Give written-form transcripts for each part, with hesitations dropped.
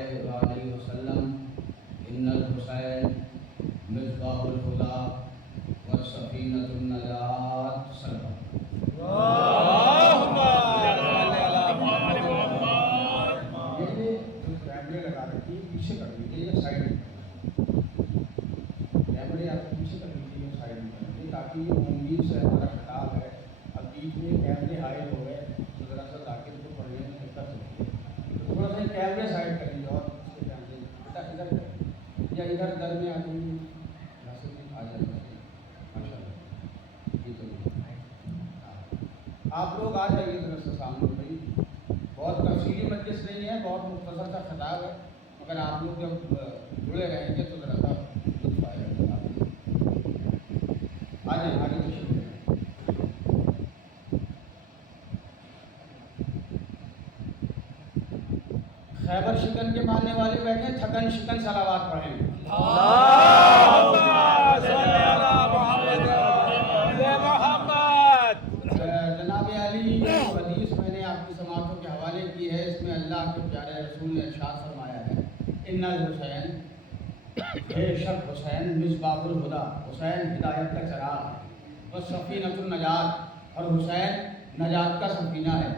अलैहि वसल्लम इन्नल हुसैन मिस्बाहुल हुदा व सफीनतुन नजात कैमरे लगा रखिए, पीछे कर लीजिए या साइड में, कैमरे आप पीछे कर लीजिए या साइड में कर लीजिए, ताकि ये उम्मीद से हमारा खिताब है। अब बीच में कैमरे हाइड हो गए तो ज़रा सा ताकि तो पढ़ने में दिक्कत होती है, तो थोड़ा सा कैमरे साइड कर लीजिए और इसके कैमरे बेटा इधर या इधर दर में आ जाइए, यहाँ से भी आ जाएगा माशाल्लाह। जी तो आप लोग आ जाइए इधर से सामने भाई, बहुत तफसीली मजलिस नहीं है, बहुत मुख्तसर सा खिताब है, मगर आप लोग जब जुड़े रहेंगे तो ज़रा सा लुत्फ़ आएगा। आ जाए आगे तशरीफ़ लें। खैबर शिकन के मानने वाले बैठे, थकन शिकन सलावात पढ़ेंगे। जनाब अली हदीस मैंने आपकी समातों के हवाले की है, इसमें अल्लाह के प्यारे रसूल ने इरशाद फरमाया है, इन्नल हुसैन, बेशक हुसैन मिस्बाहुल हुदा, हुसैन हिदायत का चराग है, व सफीनतुन नजात, और हुसैन नजात का सफीना है।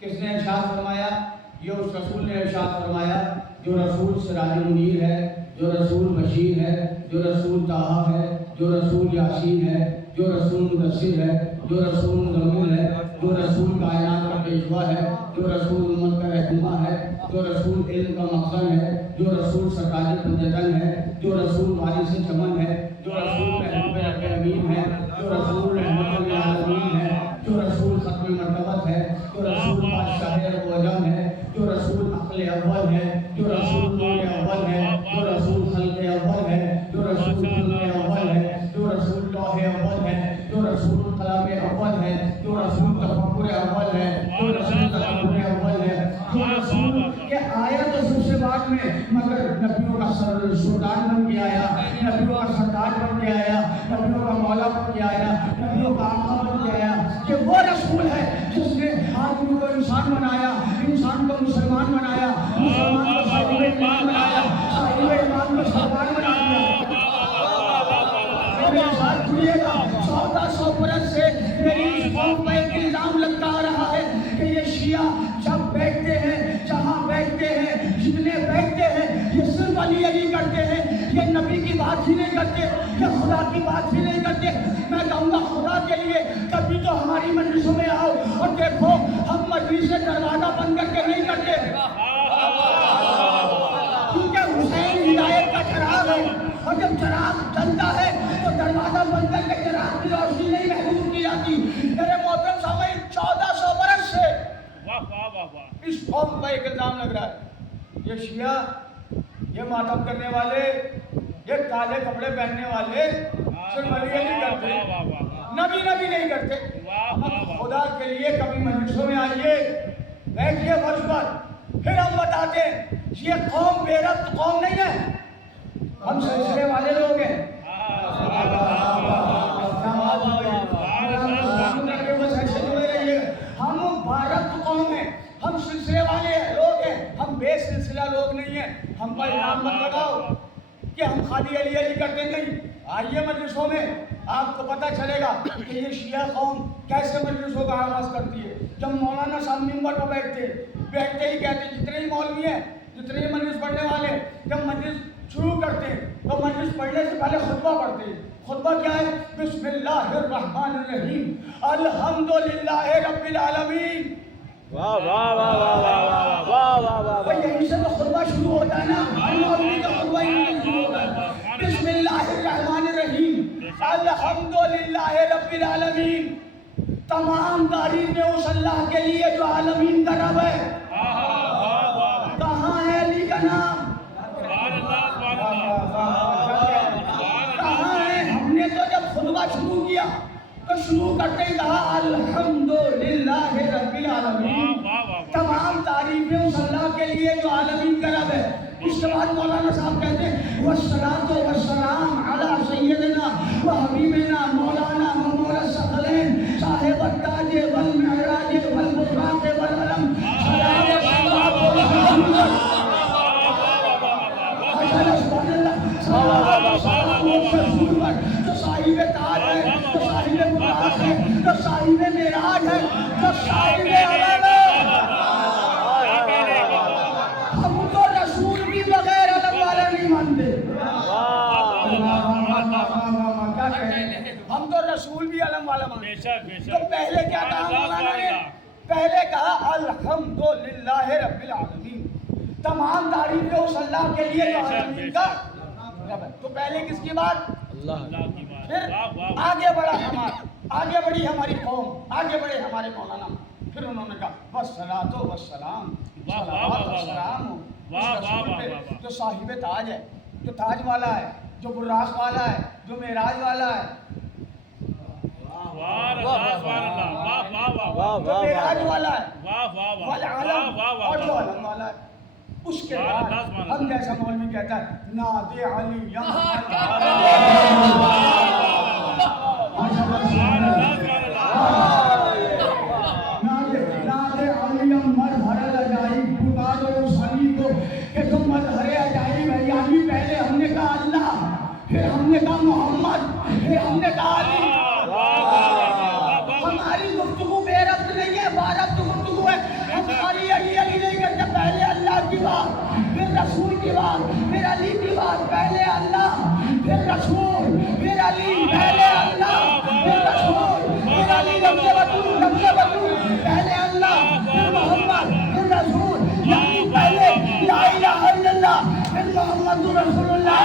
किसने इरशाद फरमाया? ये उस रसूल ने इरशाद फरमाया जो रसूल सिराज मुनीर है, जो रसूल बशीर है, जो रसूल ताहा है, जो रसूल यासीन है, जो रसूल मुदस्सिर है, जो रसूल मुज़म्मिल है, जो रसूल कायनात का पेशवा है, जो रसूल उम्मत का रहनुमा है, जो रसूल इल्म का मखज़न है, जो रसूल सरकाज पंजतन है, जो रसूल वारिस चमन है, जो रसूल महबूब रब्बे अमीन है, जो रसूल रहमतुल लिल आलमीन है, जो रसूल खत्म मरतबत है, जो रसूल बादशाह अज़म है, जो रसूल अक़ल अव्वल है, जो रसूल नूर अव्वल है, जो रसूल खल्क़ अव्वल है, जो रसूल इल्म अव्वल है, जो रसूल लौह अव्वल है, जो रसूल कलाम अव्वल है, जो रसूल तफक्कुर अव्वल है, जो रसूल तदब्बुर अव्वल है, जो रसूल के आया तो सबसे बाद में, मगर नबियों का सुल्तान बन के आया, नबियों का सरदार बन के आया, नबियों का मौला बन के आया, नबियों का आका बन के आया। कि वो रसूल है जिसने आदमी को इंसान बनाया, इंसान को मुसलमान बनाया, मुसलमान को साहिब ईमान बनाया, साहिब ईमान को सरदार बना दिया। मेरे साथ जुड़िएगा, 1400 बरस से मेरी इस कौम पर एक इल्जाम लगता आ रहा है कि ये शिया जब बैठते हैं, जहाँ बैठते हैं, जितने बैठते हैं, ये सिर्फ अली अली करते हैं, ये नबी की बात ही नहीं करते, ये खुदा की बात ही नहीं करते। मैं कहूँगा खुदा के लिए कभी तो हमारी मजलिसों में आओ और देखो हम मजलिस से दरवाजा बंद करके नहीं करते, क्योंकि हुसैन हिदायत का चराग है, और जब चराग जलता है तो दरवाजा बंद करके चराग की रोशनी नहीं महसूस की जाती। मेरे मोहतरम साहब 1400 बरस से इस कौम का एक इल्जाम लग रहा है, ये शिया, ये मातम करने वाले, ये काले कपड़े पहनने वाले सिर्फ अली अली करते, नबी नबी नहीं करते। खुदा के लिए कभी मजलिसों में आइए, बैठिए फर्श पर, फिर हम बताते हैं ये कौम बेरब्त कौम नहीं है, हम सिलसिले वाले लोग हैं। हम भारत कौम है, हम सिलसिले वाले लोग हैं, हम बेसिलसिला लोग नहीं हैं। हम पर इल्जाम मत लगाओ कि हम खाली अली अली करते नहीं। आइए मजलिसों में, आपको पता चलेगा कि ये शिया कौम कैसे मजलिसों का आगाज करती है। जब मौलाना साहब मिंबर पर बैठते ही कहते, जितने ही मौलवी हैं, जितने ही मजलिस पढ़ने वाले, जब मजलिस शुरू करते हैं तो मजलिस पढ़ने से पहले खुतबा पढ़ते हैं। खुतबा क्या है? बिस्मिल्लाहिर्रहमानिर्रहीम, अल्हम्दुलिल्लाहि रब्बिल आलमीन। वाह वाह वाह वाह वाह वाह वाह वाह। यहीं से तो खुतबा शुरू होता है ना, मौलवी का खुतबा यहीं से शुरू होता है। बिस्मिल्लाहिर्रहमानिर्रहीम, अल्हम्दुलिल्लाहि रब्बिल आलमीन। तमाम तारीफ़ें उस अल्लाह के लिए जो आलमीन का रब है। कहाँ है अली का नाम? कहाँ है? हमने तो जब खुतबा शुरू किया तो शुरू करते ही कहा अल्हम्दुलिल्लाहि रब्बिल आलमीन। तमाम तारीफ़ें उस अल्लाह के लिए जो आलमीन का रब है। उसके बाद मौलाना साहब कहते हैं वस्सलातु वस्सलाम अला सय्यदिना व हबीबिना मौलाना मौला सकलैन साहिब ताज वल मिराज वल बुराक वल अलम। साहिब ताज है, जो साहिब मुराद है, जो साहिब मेराज है, जो साहिब अलम है। हम तो रसूल भी बगैर अलम वाला नहीं मानते। क्या कहें, हम तो रसूल भी अलम वाला मानते। तो पहले क्या कहा मौलाना ने? पहले कहा अल्हम्दुलिल्लाह रब्बिल आलमीन, तमाम तारीफें उस अल्लाह के लिए जो आलमीन का रब है। तो पहले किसकी बात? अल्लाह की बात। फिर आगे आगे बढ़ी हमारी कौम, आगे बढ़े हमारे मौलाना। फिर उन्होंने कहा वस्सलातो वस्सलाम, सलावत वस्सलाम जो साहिब ताज है, जो ताज वाला है, जो बुर्राक वाला है, जो मेराज वाला है, जो मेराज वाला है, वल आलम और जो आलम वाला है। उसके बाद हम जैसा मौलवी कहता है नादे अली नादे अली मर भरे अजाइब, खुदा दो उस अली को कि तुम मर भरे अजाइब है। यानी पहले हमने कहा अल्लाह, फिर हमने कहा मोहम्मद, फिर हमने कहा अली। हमारी गुफ्तगू बेरब्त नहीं है, बारब्त गुफ्तगू है। हम खाली अली अली नहीं करते, पहले अल्लाह की बात, फिर रसूल की बात, फिर अली की बात। पहले अल्लाह, फिर रसूल, फिर अली। पहले अल्लाह, फिर रसूल, फिर अली। लफ्ज़ बतूल, पहले अल्लाह, फिर मोहम्मद, फिर रसूल। यानी पहले ला इलाहा इल्लल्लाह, फिर मोहम्मदुर रसूलुल्लाह।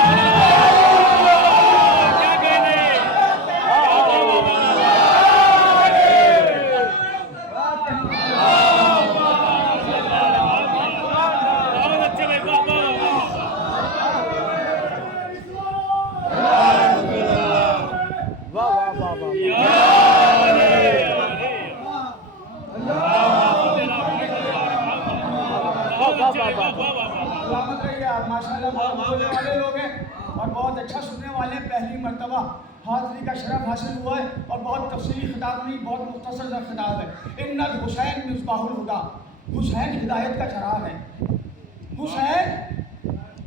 माशाल्लाह बहुत बोलने वाले लोग हैं और बहुत अच्छा सुनने वाले हैं। पहली मर्तबा हाज़िरी का शरफ हासिल हुआ है और बहुत तफसीली खिताब नहीं, बहुत मुख्तसर सा खिताब है। इन्नल हुसैन मिस्बाहुल हुदा, हुसैन हिदायत का चराग है। हुसैन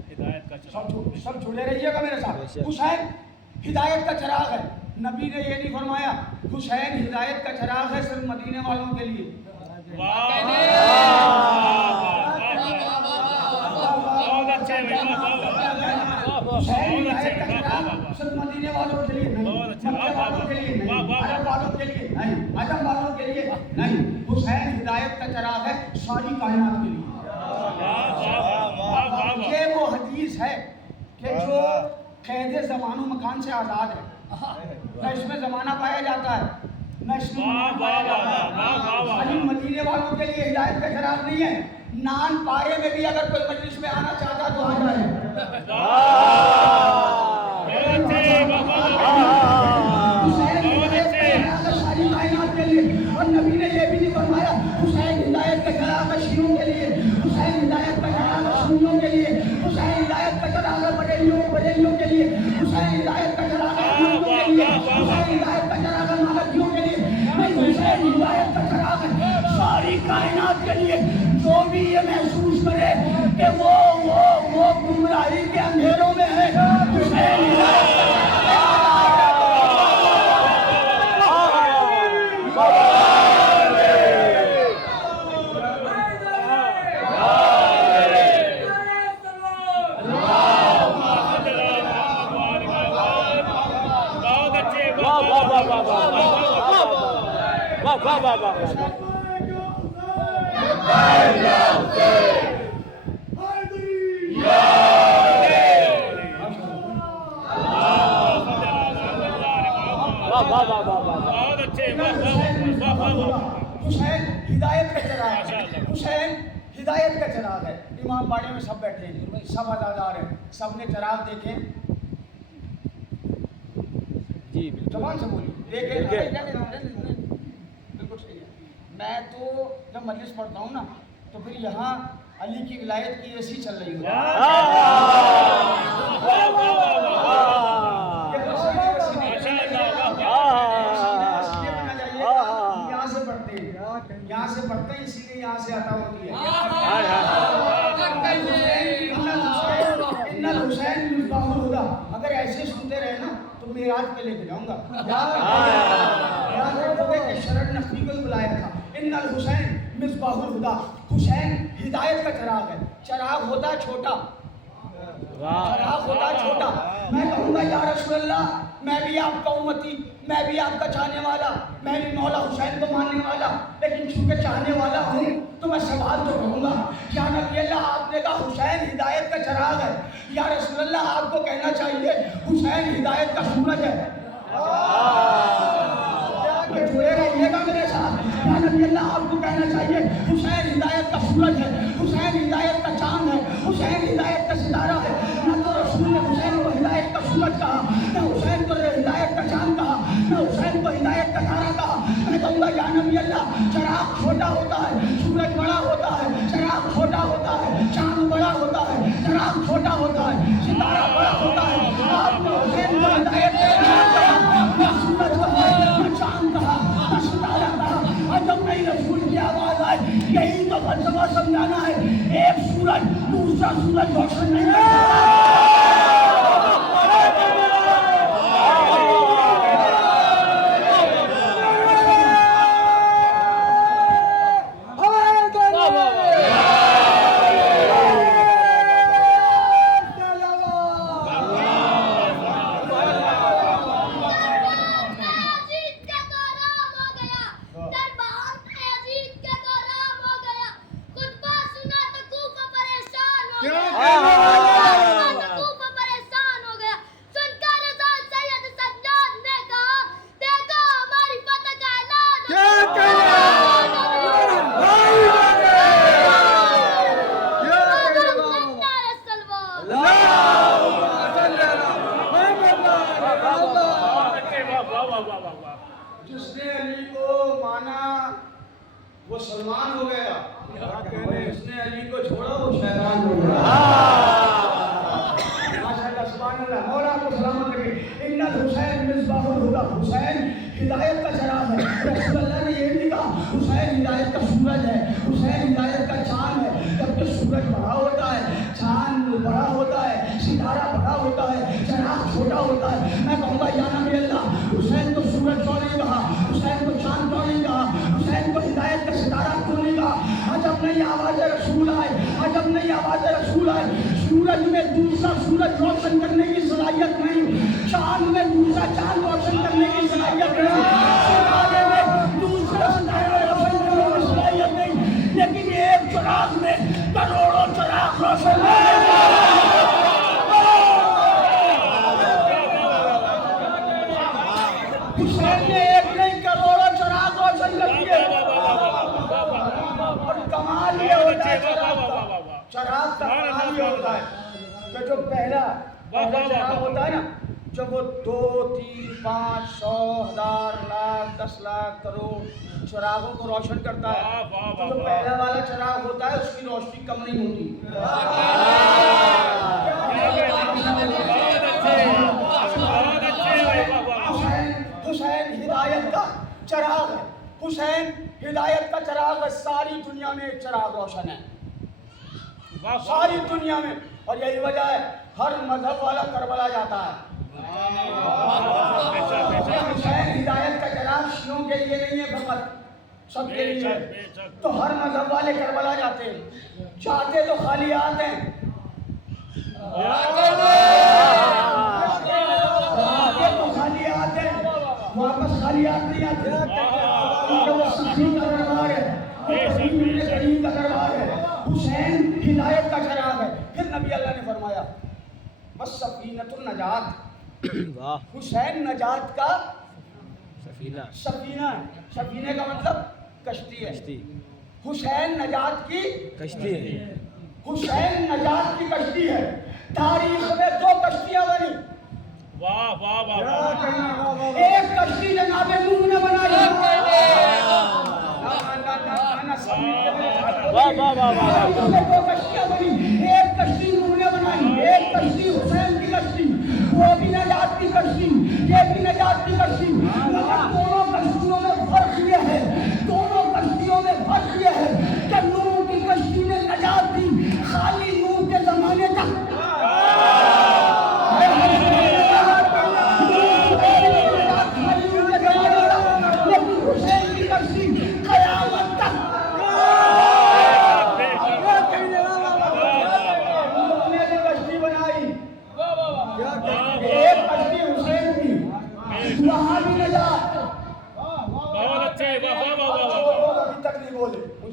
हिदायत का चराग, सब जुड़े रहिएगा मेरे साथ। हुसैन हिदायत का चराग है। नबी ने ये नहीं फरमाया हुसैन हिदायत का चराग है सिर्फ मदीने वालों के लिए। सिर्फ मदीने वालों के लिए नहीं, मक्के वालों के लिए नहीं, अरब वालों के लिए नहीं, अजम वालों के लिए नहीं। हुसैन हिदायत का चराग है सारी कायनात के लिए। ये वो हदीस है कि जो कैद ज़मानो मकान से आज़ाद है, न इसमें ज़माना पाया जाता है, न इसमें मकान पाया जाता है। खाली मदीने वालों के लिए हिदायत का चराग नहीं है। नान पारे में भी अगर कोई मजलिस में आना चाहता तो आ जाए। सारी कायनात के लिए। और नबी ने ये भी नहीं फरमाया हुसैन हिदायत का चराग है शियों के लिए, हुसैन हिदायत का चराग है सुन्नियों के लिए, हुसैन हिदायत का चराग है बरेलियों के लिए, हुसैन हिदायत का चराग है अहमदियों के लिए, हुसैन हिदायत का चराग है मालकियों के लिए। नहीं, हुसैन हिदायत का चराग है सारी कायनात के लिए। जो भी ये महसूस करे कि वो गुमराही के अंधेरों में है, हुसैन हिदायत का हुसैन हिदायत का चराग है। हुसैन हिदायत का चराग है। इमाम बाड़े में सब बैठे हैं, सब अज़ादार हैं, सब ने चराग देखे जी, जबान से बोली देखे। बिल्कुल सही है। मैं तो जब मजलिस पढ़ता हूँ ना तो फिर यहाँ अली की विलायत की ऐसी चल रही होती है। यहाँ से पढ़ते हैं इसीलिए यहाँ से आता होती है। इन्नल हुसैन मिस्बाहुल हुदा। अगर ऐसे सुनते रहे ना तो मेराज पे लेके जाऊंगा। याद रखोगे कि शरण नबी को ही बुलाया था। इन्नल हुसैन मिसबाहुल हुदा, हुसैन हिदायत का चिराग है। चिराग होता है छोटा, चिराग होता है छोटा। मैं कहूँगा या रसूल अल्लाह, मैं भी आपका उम्मती, मैं भी आपका चाहने वाला, मैं भी मौला हुसैन को मानने वाला, लेकिन चूंकि चाहने वाला हूँ तो मैं सवाल तो कहूँगा, या नबी अल्लाह आपने कहा हुसैन हिदायत का चिराग है, या रसूल अल्लाह आपको कहना चाहिए हुसैन हिदायत का सूरज है। जुड़े रहिएगा मेरे साथ। या नबी अल्लाह आपको कहना चाहिए हुसैन हिदायत का सूरज है, हुसैन हिदायत का चांद है, हुसैन हिदायत का सितारा है। न तो रसूल ने हुसैन को हिदायत का सूरज कहा, न हुसैन को हिदायत का चांद कहा, न हुसैन को हिदायत का तारा कहा। मैं कहूँगा या नबी अल्लाह, चिराग छोटा होता है, सूरज बड़ा होता है, चिराग छोटा होता है, चांद बड़ा होता है, चिराग छोटा होता है, सितारा बड़ा होता है। आपने हुसैन को हिदायत का सूरज कहा, चांद कहा, सितारा कहा, और जब नई रसूल की आवाज आए, यही तो फलसफा समझाना है। एक सूरज दूसरा सूरज रोशन नहीं करता। जिसने अली को माना वो सलमान हो गया, जिसने अली को छोड़ा वो शैतान हो गया। माशाअल्लाह सुभान अल्लाह। मौला को सलामत रखे। इन्नल हुसैन मिसबाहुल हुदा, हुसैन हिदायत का चिराग है। रसूल अल्लाह ने ये नहीं कहा हुसैन हिदायत का सूरज है, हुसैन हिदायत का चांद है। जब तो सूरज बड़ा होता है, चांद बड़ा होता है, सितारा बड़ा होता है, चिराग छोटा होता है। मैं कहूँगा या नबी अल्लाह, हुसैन को सूरज क्यों नहीं कहा, हुसैन को चांद क्यों नहीं कहा, हुसैन को हिदायत का सितारा क्यों नहीं कहा। अजब नहीं आवाज़ रसूल आए, अजब नहीं आवाज़ रसूल आए। सूरज में दूसरा सूरज रोशन करने की सलाहियत नहीं, चांद में दूसरा चांद रोशन करने की सलाहियत नहीं, सितारे में दूसरा सितारा रोशन करने की सलाहियत नहीं, लेकिन एक चिराग में करोड़ों चिराग रोशन हुसैन ने एक नहीं करोड़ों चिराग रोशन कर दिए। और कमाल ये होता है चिराग का कमाल ये होता है कि जो पहला चिराग होता है ना, जब वो 2, 3, 5, 100, 1000, लाख, 10 लाख, करोड़ चिरागों को रोशन करता है, तो जो पहला वाला चिराग होता है उसकी रोशनी कम नहीं होती। हुसैन हिदायत का चिराग है, हुसैन हिदायत का चिराग है। सारी दुनिया में एक चिराग रोशन है, सारी दुनिया में। और यही वजह है हर मजहब वाला करबला जाता है। हुसैन हिदायत का चिराग शियों के लिए नहीं है, फकत सबके लिए। तो हर मजहब वाले करबला जाते हैं, जाते तो खाली आते हैं, तो खाली आते हैं, वापस खाली आते नहीं आते। वो सखी का दरबार है, करीम का दरबार है। हुसैन हिदायत का चिराग है। फिर नबी अल्लाह ने फरमाया बस सफीनतुन नजात, हुसैन नजात का सफीना, सफीना है। सफीने का मतलब कश्ती है। हुसैन नजात की कश्ती है, हुसैन नजात की कश्ती है। तारीख में 2 कश्तियां बनी। वाह वाह वाह। एक कश्ती जनाबे नूह ने बनाई, दो कश्तियां बनी। एक कश्ती नूह ने बनाई, एक कश्ती हुसैन की कश्ती, वो भी नजात की कश्ती, ये भी नजात की कश्ती। मगर दोनों कश्तियों में फर्क ये है, दोनों कश्तियों में फर्क ये है कि नूह की कश्ती ने नजात दी खाली नूह के जमाने तक।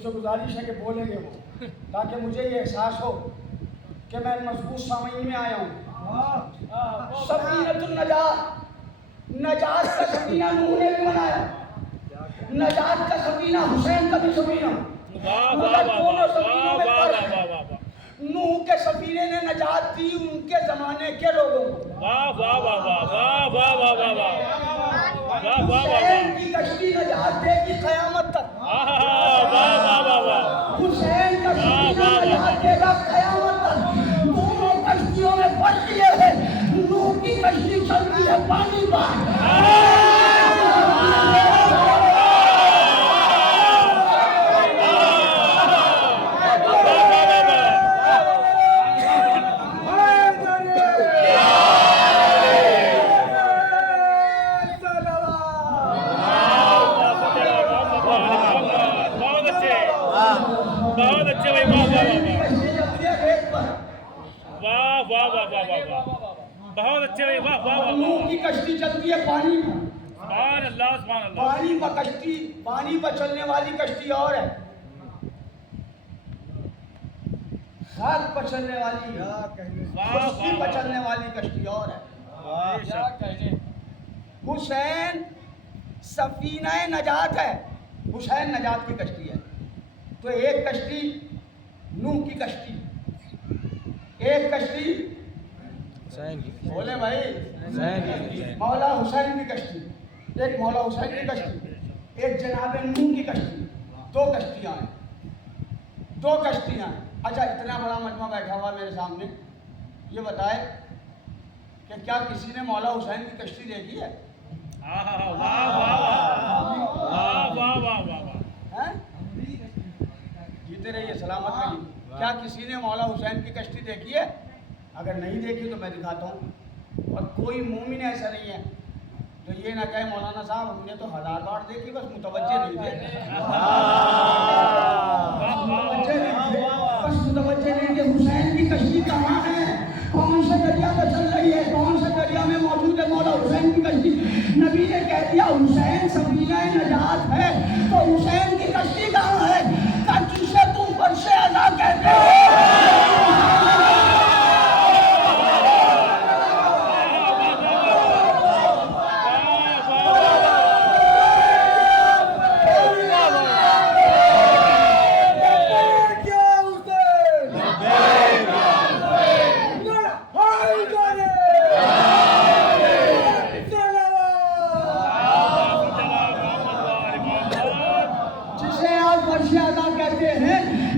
मुझसे गुजारिश है कि बोलेंगे वो, ताकि मुझे ये एहसास हो कि मैं मजबूत सामीन में आया हूँ। सफीनतुन नजात, नजात का सफीना नूह ने भी बनाया, नजात का सफीना हुसैन का भी सफीना। दोनों सफीनों में फर्क है। नूह के सफीने ने नजात दी उनके जमाने के लोगों को। हुसैन की कश्ती नजात देगी क़यामत तक। हुसैन का सफीना नजात देगा क़यामत तक। दोनों कश्तियों में फर्क ये है, नूह की कश्ती चलती है पानी पर। बहुत अच्छे भाई, वाह वाह वाह वाह वाह वाह, बहुत अच्छे भाई, वाह वाह वाह। नूह की कश्ती चलती है पानी पर। सुभान अल्लाह, सुभान अल्लाह। पानी पर कश्ती, पानी पर चलने वाली कश्ती और है, खाक पर चलने वाली, खुश्की पर चलने वाली कश्ती और है। हुसैन सफीना नजात है, हुसैन नजात की कश्ती है। तो एक कश्ती नूह की कश्ती, एक कश्ती बोले भाई मौला हुसैन की कश्ती, एक मौला हुसैन की कश्ती, एक जनाब नूह की कश्ती। दो कश्तियाँ हैं, दो कश्तियाँ हैं। अच्छा, इतना बड़ा मजमा बैठा हुआ मेरे सामने, ये बताए कि क्या किसी ने मौला हुसैन की कश्ती देखी है? जीते रहिए, सलामत रहिए। क्या किसी ने मौला हुसैन की कश्ती देखी है? अगर नहीं देखी तो मैं दिखाता हूँ। और कोई मोमिन ऐसा नहीं है तो ये ना कहे मौलाना साहब हमने तो 1000 बार देखी, बस मुतवज्जे नहीं थे, बस मुतवज्जे नहीं थे। हुसैन की कश्ती कहाँ है? कौन से दरिया पर चल रही है? कौन से दरिया में मौजूद है मौला हुसैन की कश्ती? नबी ने कह दिया हुसैन सफीना नजात है, तो हुसैन की कश्ती कहाँ है? जिसे तुम फर्शे अदा कहते हो।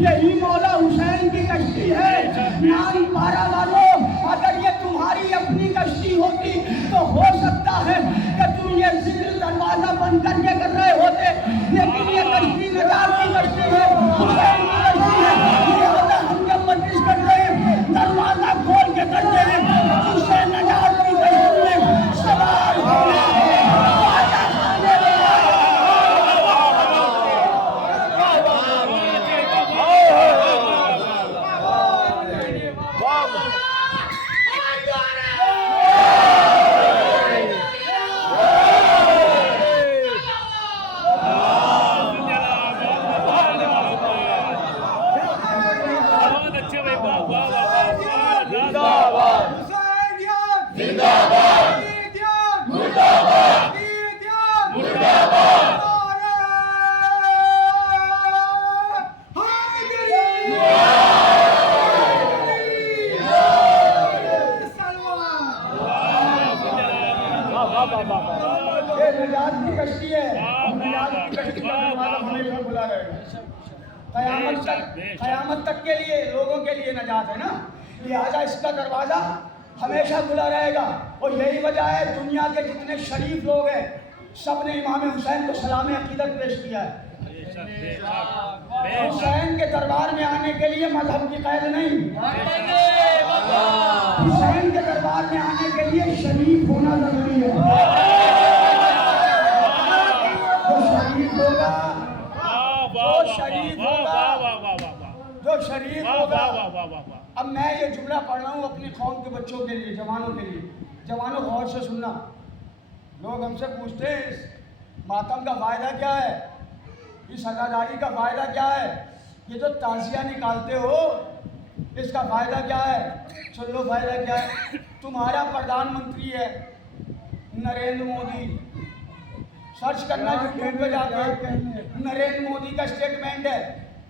यही मौला हुसैन की कश्ती है। नाम पारा वालों, अगर ये तुम्हारी अपनी कश्ती होती तो हो सकता है कि तुम ये जिक्र दरवाजा बंद करके कर रहे होते, लेकिन ये कश्ती नजात की कश्ती है, हुसैन की कश्ती है। लिहाजा हम जब मजलिस कर रहे हैं दरवाजा खोल के करते हैं, हुसैन नजात की कश्ती में सवार होना है। नजात की कश्ती है, नजात की कश्ती का दरवाजा हमेशा खुला रहेगा कयामत तक के लिए, लोगों के लिए नजात है ना, लिहाजा इसका दरवाजा हमेशा खुला रहेगा। और यही वजह है दुनिया के जितने शरीफ लोग हैं सब ने इमाम हुसैन को सलाम अकीदत पेश किया है। हुसैन के दरबार में आने के लिए मजहब की कैद नहीं, हुसैन के दरबार में आने के लिए शरीफ होना जरूरी है। जो शरीफ होगा। अब मैं ये जुमला पढ़ रहा हूँ अपनी कौम के बच्चों के लिए, जवानों के लिए। जवानों गौर से सुनना। लोग हमसे पूछते हैं इस मातम का फायदा क्या है? इस अदादारी का फायदा क्या है? ये जो ताजिया निकालते हो इसका फायदा क्या है? सुन लो फायदा क्या है। तुम्हारा प्रधानमंत्री है नरेंद्र मोदी, सर्च करना यूट्यूब पे जाके। नरेंद्र मोदी का स्टेटमेंट है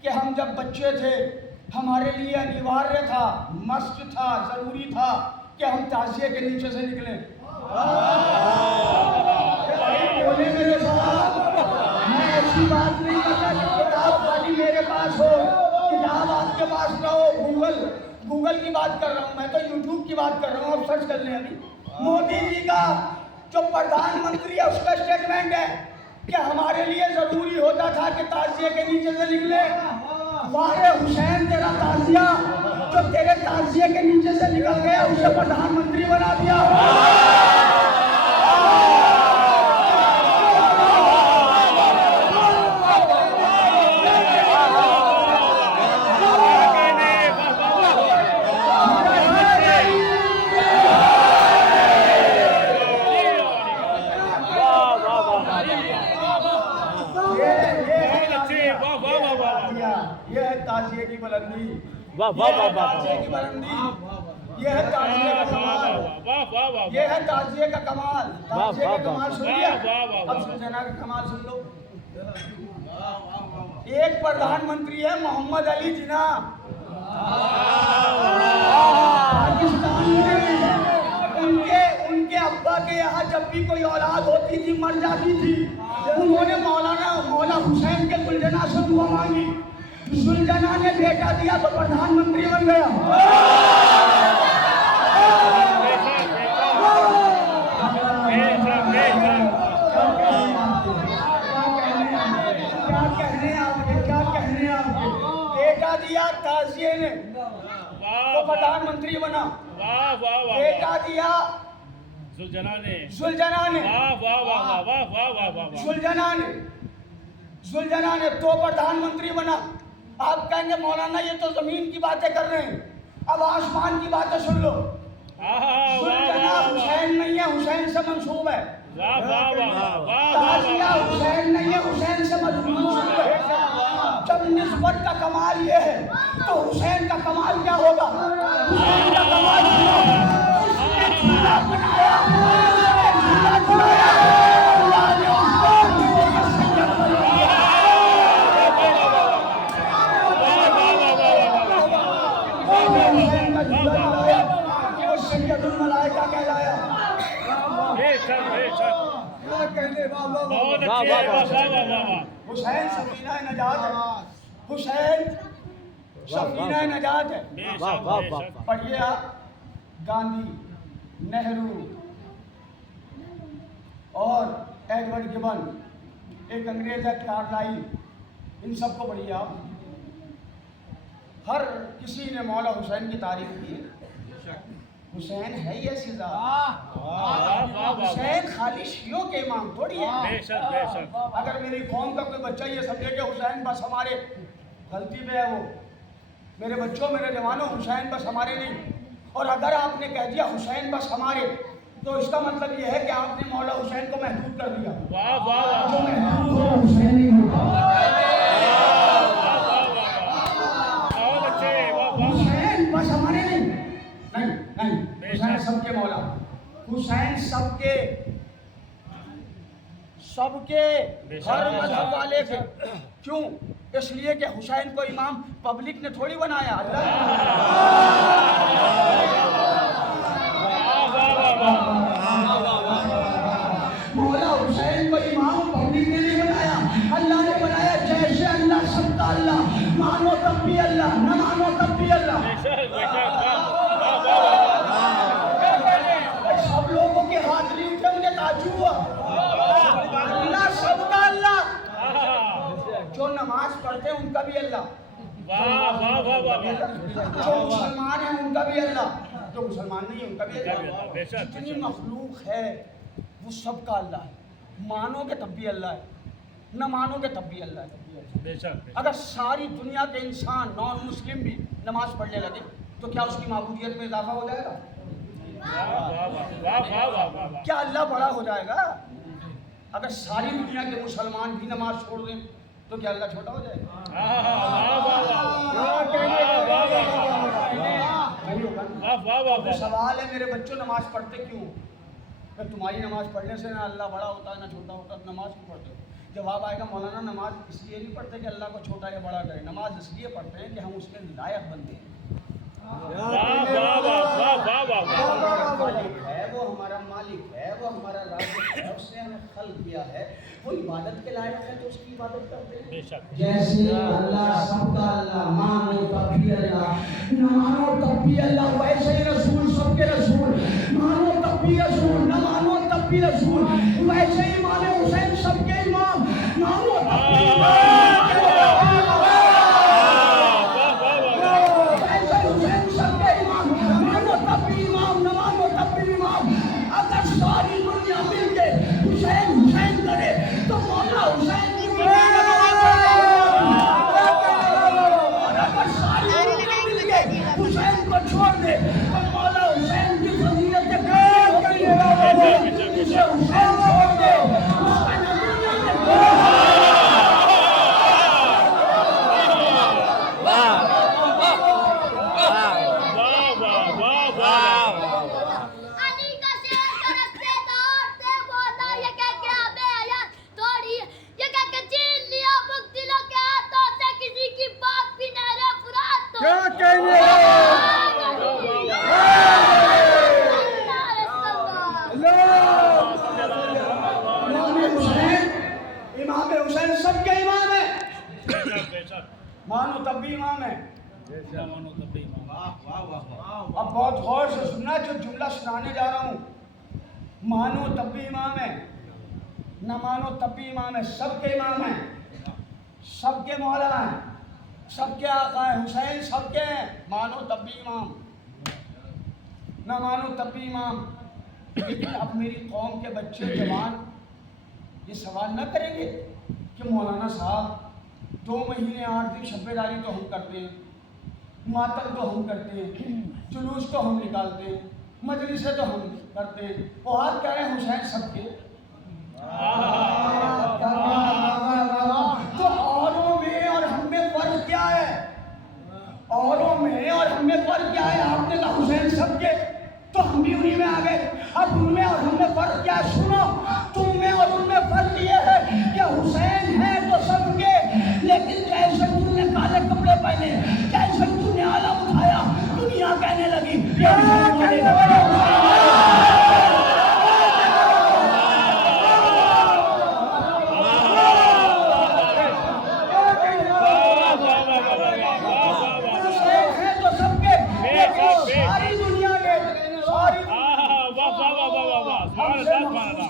कि हम जब बच्चे थे हमारे लिए अनिवार्य था, मस्ट था, जरूरी था कि हम ताजिए के नीचे से निकले। बोले मेरे साथ, मैं ऐसी बात नहीं कर रहा कि किताब वाली मेरे पास हो, किताब आपके पास ना हो। गूगल की बात कर रहा हूँ मैं, तो यूट्यूब की बात कर रहा हूँ। अब सर्च कर लें। अभी मोदी जी का जो प्रधानमंत्री है उसका स्टेटमेंट है कि हमारे लिए जरूरी होता था कि ताजिए के नीचे से निकले। वाहे हुसैन, तेरा ताजिया जो तेरे ताजिए के नीचे से निकल गया उसे प्रधानमंत्री बना दिया। ये है ताजिए की बुलंदी, वाह वाह वाह वाह ताजिए की बुलंदी, ये है ताजिए का कमाल, वाह वाह वाह ये है ताजिए का कमाल। ताजिए का कमाल सुन लिया, वाह, वाह, वाह। अब सुलझना का कमाल सुन लो। एक प्रधानमंत्री है मोहम्मद अली जिन्ना, पाकिस्तान में। उनके अब्बा के यहाँ जब भी कोई औलाद होती थी, मर जाती थी, उन्होंने मौला हुसैन के सुलझना से दुआ मांगी। सुलझना ने बेटा दिया तो प्रधानमंत्री बन गया। क्या कहने आपके बेटा दिया ताजिए ने तो प्रधानमंत्री बना। वाह वाह वाह बेटा दिया सुलझना ने वाह वाह वाह वाह वाह वाह वाह वाह सुलझना ने तो प्रधानमंत्री बना। आप कहेंगे मौलाना ये तो जमीन की बातें कर रहे हैं, अब आसमान की बातें सुन लो। सुलझना हुसैन नहीं है, हुसैन से मंसूब है। ताजिया हुसैन नहीं है, हुसैन से मंसूब है। जब निस्बत का कमाल ये है तो हुसैन का कमाल क्या होगा? हुसैन का कमाल मलाइका कहलाया। हुसैन सफीना नजात है, हुसैन सफीना नजात है। पढ़िए आप, गांधी, नेहरू और एडवर्ड गिबन, एक अंग्रेज है कार्लाइल, इन सबको पढ़िए आप। हर किसी ने मौला हुसैन की तारीफ की है। हुसैन है ही ऐसी ज़ात। हुसैन खाली शियों के इमाम थोड़ी है। अगर मेरी कौम का कोई बच्चा ये समझे कि हुसैन बस हमारे, गलती पे है वो। मेरे बच्चों, मेरे जवानों, हुसैन बस हमारे नहीं। और अगर आपने कह दिया हुसैन बस हमारे, तो इसका मतलब ये है कि आपने मौला हुसैन को महदूद कर दिया। जो महदूद हो हुसैन ही होगा। हुसैन बस हमारे नहीं, हुसैन सबके मौला, हुसैन सबके हर मजहब वाले के। क्यों? इसलिए कि हुसैन को इमाम पब्लिक ने थोड़ी बनाया, अल्लाह। मौला हुसैन को इमाम पब्लिक ने नहीं बनाया, अल्लाह ने बनाया। जैसे अल्लाह सबका अल्लाह, मानो तब भी अल्लाह, न मानो तब भी अल्लाह। सब लोगों के हाथ नहीं उठे, मुझे ताज्जुब हुआ। अल्लाह सबका अल्लाह, जो नमाज पढ़ते हैं उनका भी अल्लाह, जो मुसलमान है उनका भी अल्लाह, जो मुसलमान नहीं है उनका भी अल्लाह। जितनी मखलूक है वो सबका अल्लाह है। मानोगे तब भी अल्लाह है, न मानोगे तब भी अल्लाह है। अगर सारी दुनिया के इंसान नॉन मुस्लिम भी नमाज पढ़ने लगे तो क्या उसकी माबूदियत में इजाफा हो जाएगा? क्या अल्लाह बड़ा हो जाएगा? अगर सारी दुनिया के मुसलमान भी नमाज छोड़ दें तो क्या अल्लाह छोटा हो जाएगा? तो सवाल है मेरे बच्चों, नमाज पढ़ते क्यों? कि तुम्हारी नमाज पढ़ने से ना अल्लाह बड़ा होता है ना छोटा होता है, नमाज क्यों पढ़ते हो? जवाब आएगा मौलाना नमाज इसलिए नहीं पढ़ते कि अल्लाह को छोटा या बड़ा करें, नमाज इसलिए पढ़ते हैं कि हम उसके लायक बनते हैं। मालिक है, वो हमारा मालिक है, वो हमारा राज़िक़ है, उसने हमें खल्क़ किया है, वो इबादत के लायक है तो उसकी इबादत करते हैं। जैसे अल्लाह सबका अल्लाह, मानो तब भी अल्लाह, न मानो तब भी अल्लाह, वैसे ही रसूल सबके रसूल, मानो तब भी रसूल, न मानो तब भी रसूल, वैसे ही इमाम हुसैन सबके इमाम, मानो तब भी मानो तब भी इमाम है। अब बहुत गौर से सुनना जो जुमला सुनाने जा रहा हूँ। मानो तब भी इमाम है, न मानो तब भी इमाम है, सबके इमाम है, सबके मौला हैं, सबके आका हैं, हुसैन सबके हैं। मानो तब भी इमाम, न मानो तब भी इमाम। लेकिन अब मेरी कौम के बच्चे जवान ये सवाल न करेंगे कि मौलाना साहब 2 महीने 8 दिन शब्बेदारी तो हम करते हैं, मातम तो हम करते हैं, जुलूस तो हम निकालते हैं, मजलिसें तो हम करते हैं, वो आप कह रहे हैं हुसैन सबके। तो औरों में और हम में फर्क क्या है? औरों में और हम में फर्क क्या है? आपने कहा हुसैन सबके, तो हम भी उन्हीं में आ गए। अब उनमें और हम में फर्क क्या है? सुनो, तुम में और उनमें फर्क ये है कि हुसैन है तो सबके, लेकिन जैसे तुमने काले कपड़े पहने, जैसे तुमने आलम उठाया, दुनिया कहने लगी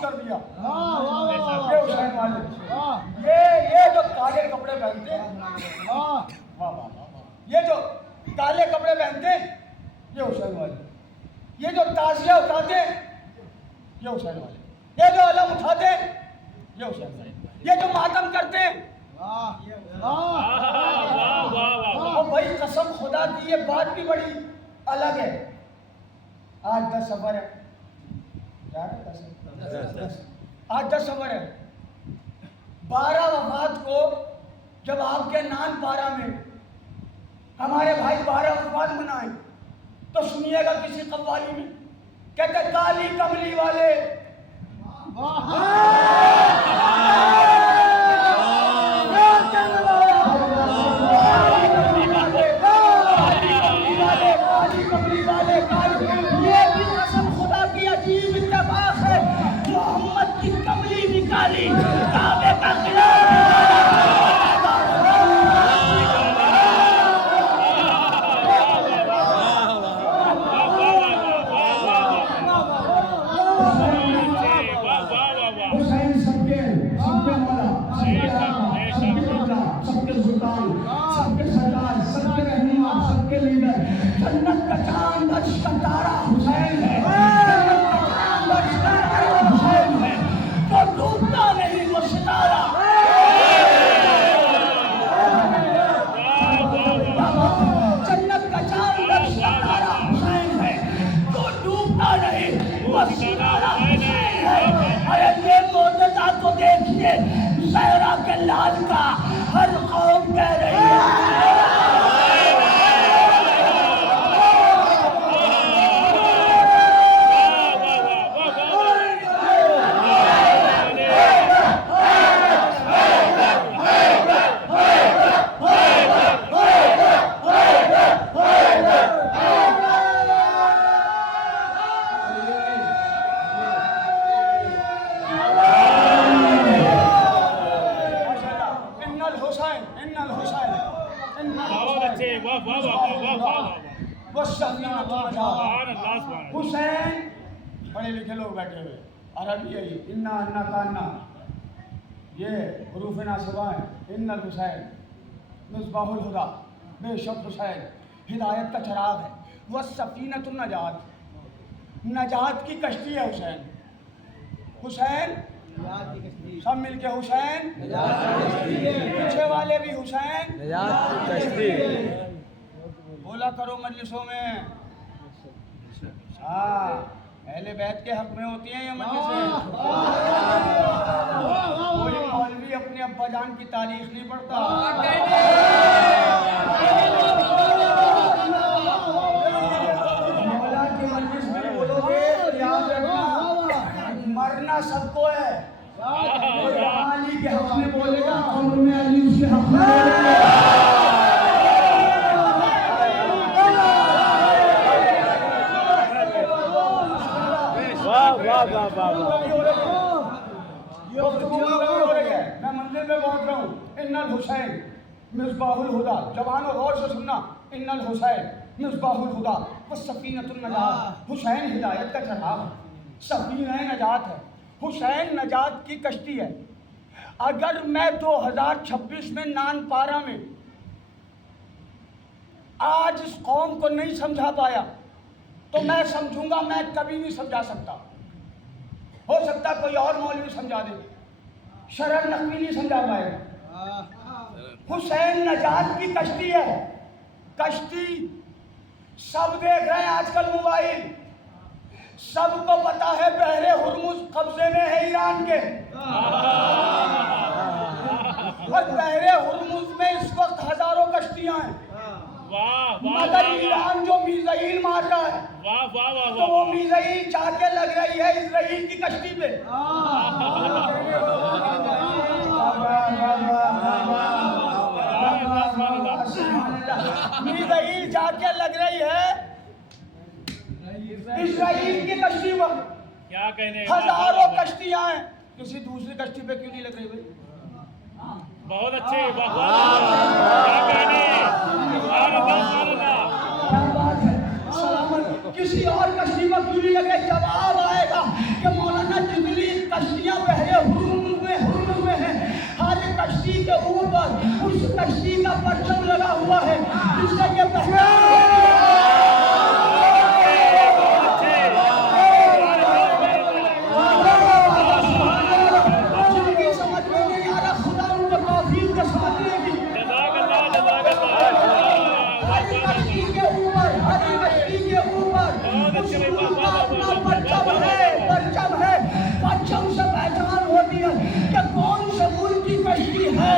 कर दिया। ये जो काले कपड़े पहनते हैं, ये जो काले कपड़े पहनते हैं ये हुसैन वाले, ये जो ताजिया उठाते हैं ये हुसैन वाले, ये जो अलम उठाते हैं ये हुसैन वाले, ये जो मातम करते हैं। और भाई कसम खुदा की ये बात भी बड़ी अलग है। आज 10 सफर है, क्या है 10? आज 10 सफर है। 12 वफात को जब आपके नानपारा में हमारे भाई 12 वफात मनाए तो सुनिएगा किसी कव्वाली में कहते काली कमली वाले काली कमली वाले ये भी कसम खुदा की अजीब इत्तेफाक है। मोहम्मद की कमली निकाली काबे का किला। हुसैन सबके मौला, सबके सुल्तान, सबके सरदार, सबके रहनुमा, सबके लीडर। जन्नत का चांद अर्श का तारा हुसैन है, जन्नत का चांद अर्श का तारा हुसैन है, वो डूबता नहीं वो सितारा। जन्नत का चांद अर्श का तारा हुसैन है, वो डूबता नहीं वो सितारा हुसैन है। अरे ये मोजज़ा तो देखिए ज़हरा के लाल का, हर कौम कह रही है। बहुत अच्छे, वाह वाह वाह वाह वाह वाह। हुसैन, पढ़े लिखे लोग बैठे हुए, अरबी है ये, इन्ना अन्ना कान्ना, ये हुरूफ नासिबा है, इन्नल हुसैन मिसबाहुल हुदा, बेशक हुसैन हिदायत का चिराग है, वह सफीनतुन नजात, नजात की कश्ती है हुसैन। हुसैन सब मिलके हुसैन, पीछे वाले भी हुसैन, बोला करो मजलिसों में। हाँ, अहले बैत के हक में होती हैं ये मजलिसें। कोई मौलवी अपने अब्बा जान की तारीख नहीं पढ़ता। मौला की मजलिस में बोलोगे तो याद रखना, मरना सबको है। अली के हक में बोलेगा, कब्र में अली उसके हक में बोलेगा। मैं मंदिर में पहुंच रहा हूँ। इन्नल हुसैन मिसबाहुल हुदा, जवानों गौर से सुनना, इन्नल हुसैन मिसबाहुल हुदा व सफीनतुन नजात, हुसैन हिदायत का चिराग, सफीना नजात है, हुसैन नजात की कश्ती है। अगर मैं 2026 में नानपारा में आज इस कौम को नहीं समझा पाया तो मैं समझूंगा मैं कभी नहीं समझा सकता। हो सकता कोई और मौलवी समझा दे, शरर नकवी नहीं समझा पाएगा। हुसैन नजात की कश्ती है, कश्ती सब देख रहे हैं आजकल मोबाइल, सबको पता है बहरे हुर्मुज कब्जे में है ईरान के, और बहरे हुर्मुज में इस वक्त हजारों कश्तियां हैं। मगर ईरान जो मिसाइल मार रहा है, तो वो मिसाइल जाके लग रही है इजराइल की कश्ती पे। मिसाइल जाके लग रही है इजराइल की कश्ती पर। क्या कहने, हजारों कश्तियां हैं, किसी दूसरी कश्ती पे क्यों नहीं लग रही भाई? बहुत अच्छे, क्या कहने, किसी और कश्ती में क्यों नहीं लगे? जवाब आएगा कि मौलाना जितनी कश्तियां बहरे हुर्मुज में हैं, हर कश्ती के ऊपर उस कश्ती का परचम लगा हुआ है जिससे ये जिनकी समझ में नहीं आ रहा, खुदा उनको तौफीक को समझने की। परचम से पहचान होती है कि कौन से मुल्क की कश्ती है।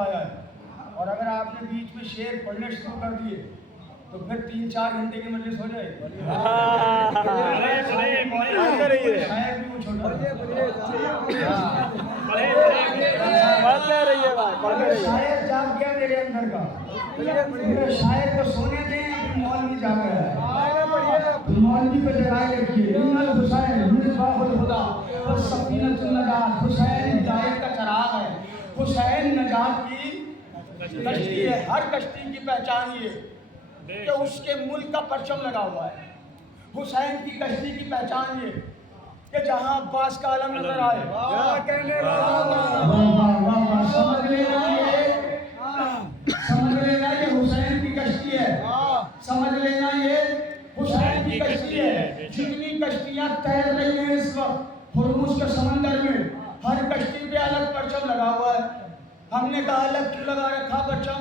बुलाया है। और अगर आपने बीच में शेर पढ़ने शुरू कर दिए तो फिर 3-4 घंटे की मजलिस हो जाएगी। शायर भी वो छोटा शायर जाग गया मेरे अंदर का। शायर को सोने दें, मौलवी जाग गया है। मौलवी को जगाए रखिए। हुसैन मिसबाहुल हुदा व सफीनतुन नजात। हुसैन हिदायत का चिराग है। हुसैन नजात की कश्ती है। हर कश्ती की पहचान ये कि उसके मुल्क का परचम लगा हुआ है। हुसैन की कश्ती की पहचान ये कि जहां अब्बास का आलम नजर आए। समझ लेना ये हुसैन की कश्ती है। समझ लेना ये हुसैन की कश्ती है। जितनी कश्तियां तैर रही हैं इस वक्त हुर्मुज के समंदर में, हर कश्ती पे अलग परचम लगा हुआ है। हमने कहा अलग क्यों लगा रखा परचम?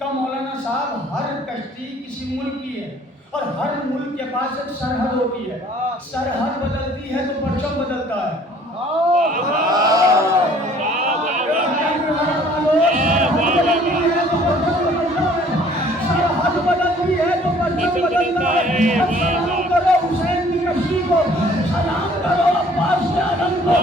का मौलाना साहब, हर कश्ती किसी मुल्क की है और हर मुल्क के पास एक सरहद होती है। सरहद बदलती है तो परचम बदलता है। सरहद बदलती है तो परचम बदलता है। सलाम करो हुसैन की कश्ती को, सलाम करो अब्बास के आलम को।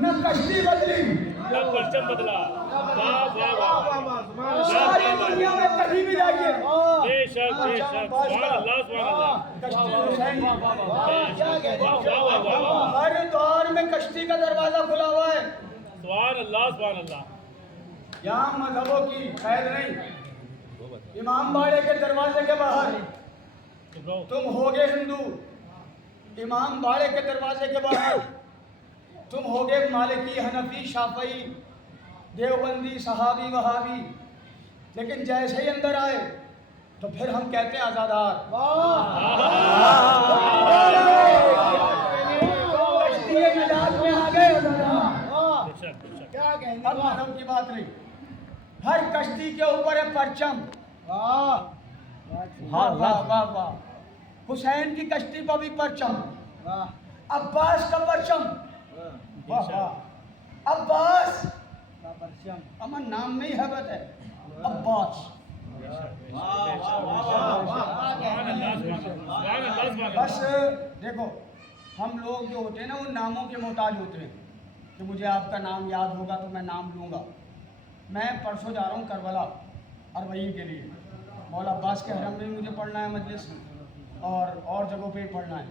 न कश्ती बदली न परचम बदला। सारी दुनिया में कहीं भी जाइए बेशक बेशक, सुभान अल्लाह सुभान अल्लाह। हर दौर में कश्ती का दरवाजा खुला हुआ है। सुभान अल्लाह। यहाँ मजहबों की कैद नहीं। इमाम बाड़े के दरवाजे के बाहर तुम होगे हिंदू, इमाम बाड़े के दरवाजे के बाहर तुम होगे मालिकी, हनफी, शाफई, देवबंदी, सहाबी, वहाबी, लेकिन जैसे ही अंदर आए तो फिर हम कहते हैं आजादार। नजात में आ गए। अब मानव की बात नहीं, हर कश्ती के ऊपर है परचम। वाह वाह वाह वाह। हुसैन की कश्ती पर भी परचम, अब्बास का परचम। वाह वाह। अब्बास का परचम, अमन नाम में ही हैबत है अब्बास। बस देखो, हम लोग जो होते हैं ना वो नामों के मोहताज होते हैं कि मुझे आपका नाम याद होगा तो मैं नाम लूँगा। मैं परसों जा रहा हूँ करबला अरबईन के लिए। मौला अब्बास के हरम में मुझे पढ़ना है मजलिस, और जगहों पे पढ़ना है।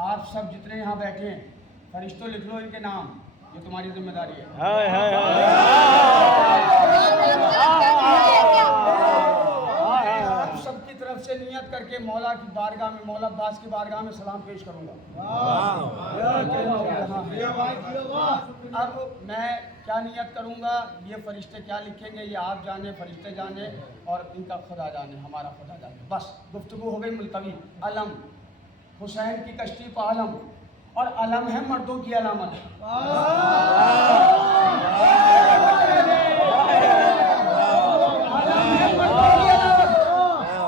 आप सब जितने यहाँ बैठे हैं फरिश्तों लिख लो इनके नाम, ये तुम्हारी जिम्मेदारी है। आप सबकी तरफ से नियत करके मौला की बारगाह में, मौला अब्बास की बारगाह में सलाम पेश करूँगा। अब मैं क्या नियत करूँगा, ये फरिश्ते क्या लिखेंगे ये आप जाने, फरिश्ते जाने और इनका खुदा जाने, हमारा खुदा जाने। बस गुफ्तगू हो गई मुलतवी। अलम, हुसैन की कश्ती पर अलम, और अलम है मर्दों की अलामत।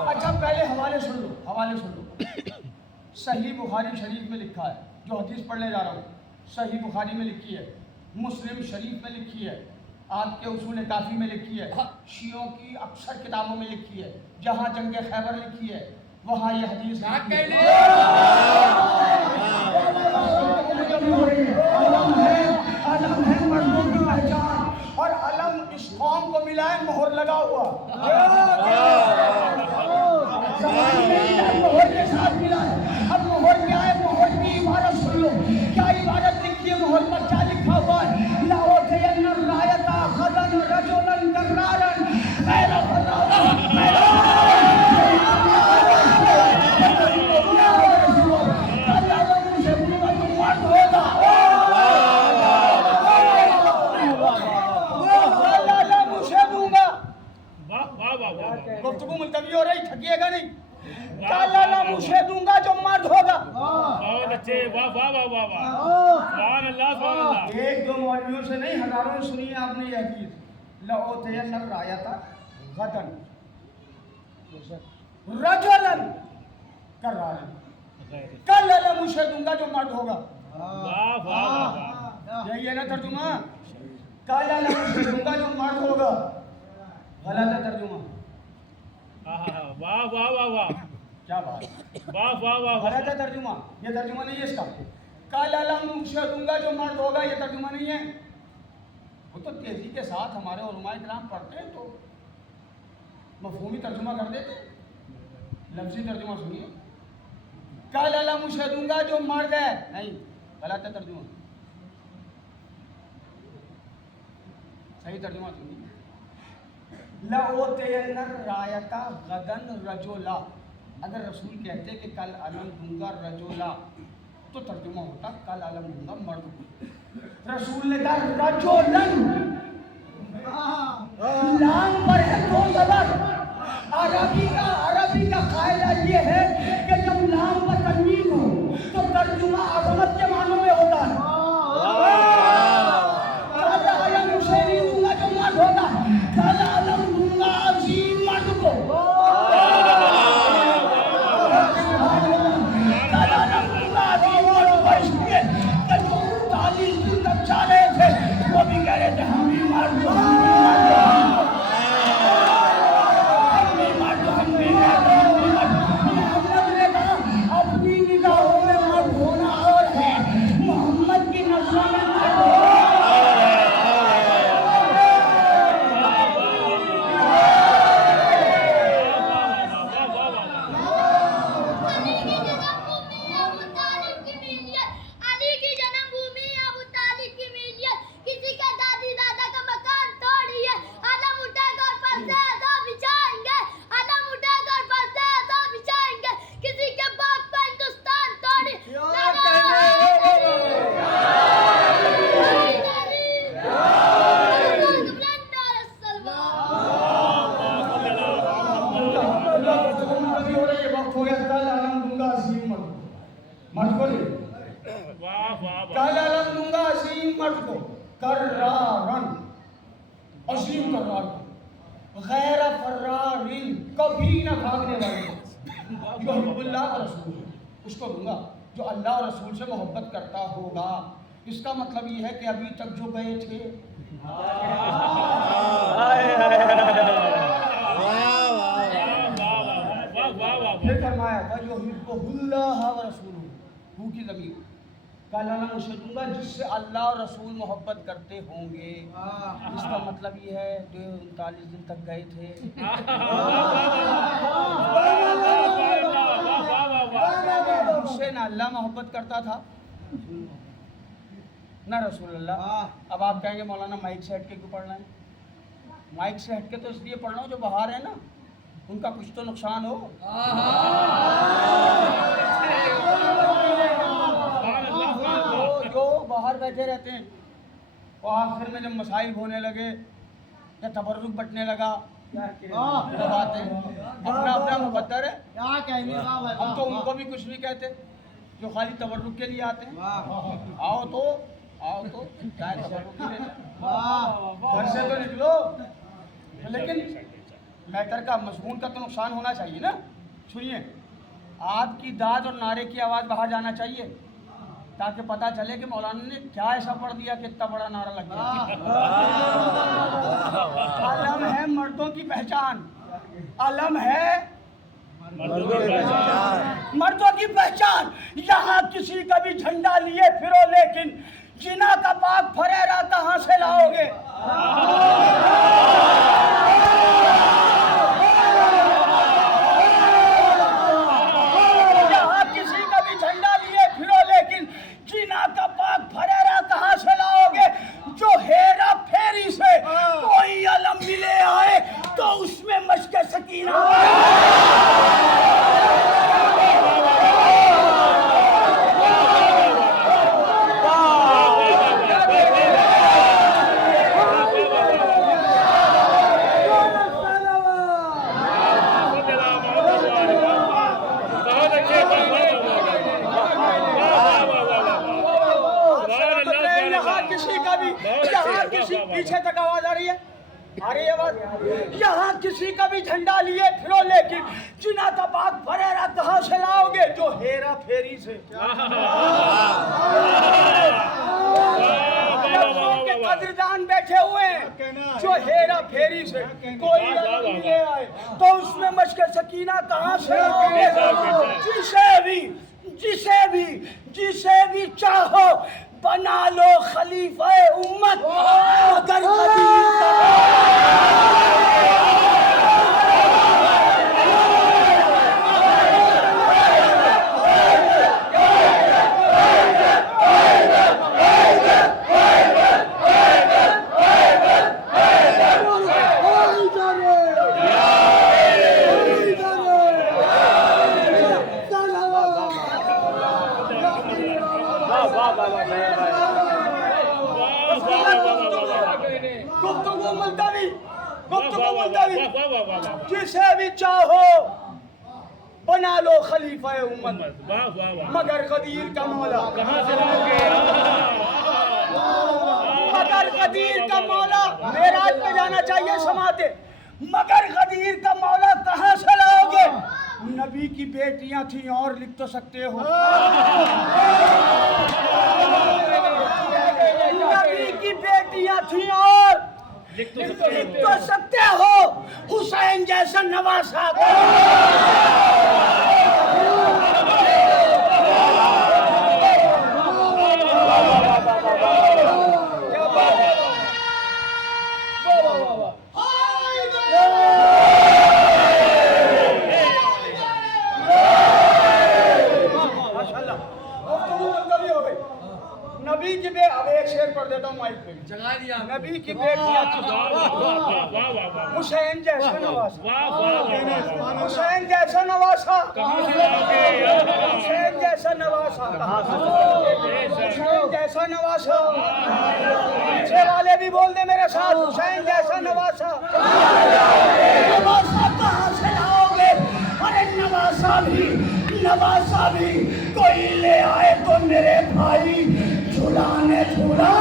अच्छा पहले हवाले सुन लो, हवाले सुन लो। सही बुखारी शरीफ में लिखा है, जो हदीस पढ़ने जा रहा हूँ, सही बुखारी में लिखी है, मुस्लिम शरीफ में लिखी है, आपके उसूल काफ़ी में लिखी है, शियों की अक्सर किताबों में लिखी है, जहाँ जंग खैबर लिखी है वहाँ ये हदीस अलम है मर्दों की पहचान, और अलम इस कौम को मिला है मोहर लगा हुआ। मोहर के साथ मिला है। अब मोहर क्या है? मोहर की इबारत सुन लो, क्या इबारत लिखी है मोहर पर, क्या लिखा हुआ है? गुफ्तगू मुलतवी हो रही, थकिएगा नहीं। कल अलम उसे दूंगा जो मर्द होगा। बहुत अच्छे, वाह वाह वाह वाह वाह, सुभान अल्लाह सुभान अल्लाह। एक दो मौलवियों से नहीं, हजारों ने सुनी है आपने ये हदीस, लओतयन्नर रायता गदन रजुलन कर्रारन, कल अलम उसे दूंगा जो मर्द होगा। वाह वाह वाह, यही है ना तर्जुमा, कल अलम उसे दूंगा जो मर्द होगा। गलत है तर्जुमा, वाह वाह वाह वाह, क्या बात, वाह वाह वाह, गलत है तर्जुमा, ये तर्जुमा नहीं है इसका। कल अलम उसे दूंगा जो मर्द होगा, ये तर्जुमा नहीं है। वो तो तेजी के साथ हमारे उलमाए किराम पढ़ते हैं तो मफहूमी तर्जुमा कर देते, लफ्जी तर्जुमा सुनिए। कल अलम उसे दूंगा जो मर्द है, नहीं, गलत है तर्जुमा, सही तर्जुमा सुनिए। लओतयन्नर रायता गदन रजोला, अगर रसूल कहते कि कल अलम दूंगा रजोला तो तर्जुमा होता कल अलम दूंगा मर्द को। रसूल ने कहा रजोलन, लाम पर है दो जबर। अरबी का कायदा ये है कि जब लाम पर तन्वीन हो तो तर्जुमा अजमत के मानों में होता है। कल अलम उसे नहीं दूंगा जो मर्द होगा, कल अलम दूंगा अजीम मर्द को। कल अलम दूंगा अजीम मर्द को, इसलिए कि जो 40 दिन तक जा रहे थे वो भी कह रहे थे हम भी मर्द हो, अपनी निगाहों में मर्द होना और है, मोहम्मद की नजरों में मर्द होना। अली की जन्मभूमि अबू तालिब की मिलियत, किसी का दादी दादा का मकान तोड़िए, अलम उठाकर पर्दे ऐसा बिछाएंगे, अलम उठाकर पर्दे ऐसा बिछाएंगे, किसी के बाप का हिंदुस्तान तोड़ी। वक्त हो गया, कल अलम दूंगा अजीम मर्द को नहीं, वाह वाह वाह, कल अलम दूंगा अजीम मर्द को, कर्रारन, अजीम कर्रार को, गैर फर्रारिन, कभी न भागने वाले, जो हिब्बुल्लाह व रसूल, उसको दूंगा जो अल्लाह और रसूल से मोहब्बत करता होगा। इसका मतलब ये है कि अभी तक जो गए थे फिर फरमाया था जो हिब्बुल्लाह व रसूल हू की ज़मीन, कल अलम उसे दूंगा जिससे अल्लाह और रसूल मोहब्बत करते होंगे। इसका मतलब ये है जो 39 दिन तक गए थे, उससे ना अल्लाह मोहब्बत करता था ना रसूल अल्लाह। अब आप कहेंगे मौलाना माइक से हट के क्यों पढ़ना है? माइक से हट के तो इसलिए पढ़ रहा हूँ जो बाहर है ना, उनका कुछ तो नुकसान हो। जो बाहर बैठे रहते हैं वो आखिर में जब मसाइल होने लगे या तबर्रुक बटने लगा, क्या बात है, अपना अपना मुकद्दर है, क्या कहेंगे हम तो उनको भी कुछ नहीं कहते जो खाली तबर्रुक के लिए आते हैं। आओ तो क्या है, तबर्रुक के लिए घर से तो निकलो, लेकिन मैटर का मजमून का तो नुकसान होना चाहिए ना। सुनिए, आपकी दाद और नारे की आवाज़ बाहर जाना चाहिए ताकि पता चले कि मौलाना ने क्या ऐसा पढ़ दिया कि इतना बड़ा नारा लग गया। अलम है मर्दों की पहचान, अलम है मर्दों की पहचान। यहाँ किसी का भी झंडा लिए फिरो, लेकिन जिना का पाक फरेरा कहाँ से लाओगे? यहाँ किसी का भी झंडा लिए फिरो, लेकिन जिना का पाक फरेरा कहाँ से लाओगे? जो हेरा फेरी से कोई अलम मिले आए तो उसमें मशक सकीना। अरे ये बात, यहाँ किसी का भी झंडा लिए फिरो, लेकिन जिना का बाग फरेरा कहाँ से लाओगे? जो हेरा फेरी से। के कदरदान बैठे हुए हैं, जो हेरा फेरी से कोई नहीं ले आए, तो उसमें मशक सकीना कहाँ से लाओगे? जिसे भी चाहो बना लो खलीफा उम्मत, मगर जिसे भी चाहो बना लो खलीफा उम्मत, मगर कदीर का मौला कहाँ से लाओगे? मगर कदीर का मौला मेराज पे जाना चाहिए समाते, मगर कदीर का मौला कहाँ से लाओगे? नबी की बेटियां थी और लिख तो सकते हो, नबी की बेटियां थी और लिख तो सकते हो, हुसैन जैसा नवासा। नबी की बे अब एक शेर पढ़ देता हूँ माइक पे, जगा दिया। नबी की बेटियां हुसैन जैसा नवासा, हुसैन जैसा नवासा, हुसैन जैसा नवासा, हुसैन जैसा नवासा। पीछे वाले भी बोल दे मेरे साथ, हुसैन जैसा नवासा। नवासा कहाँ से लाओगे? अरे नवासा भी कोई ले आए तो मेरे भाई झुलाने झूला।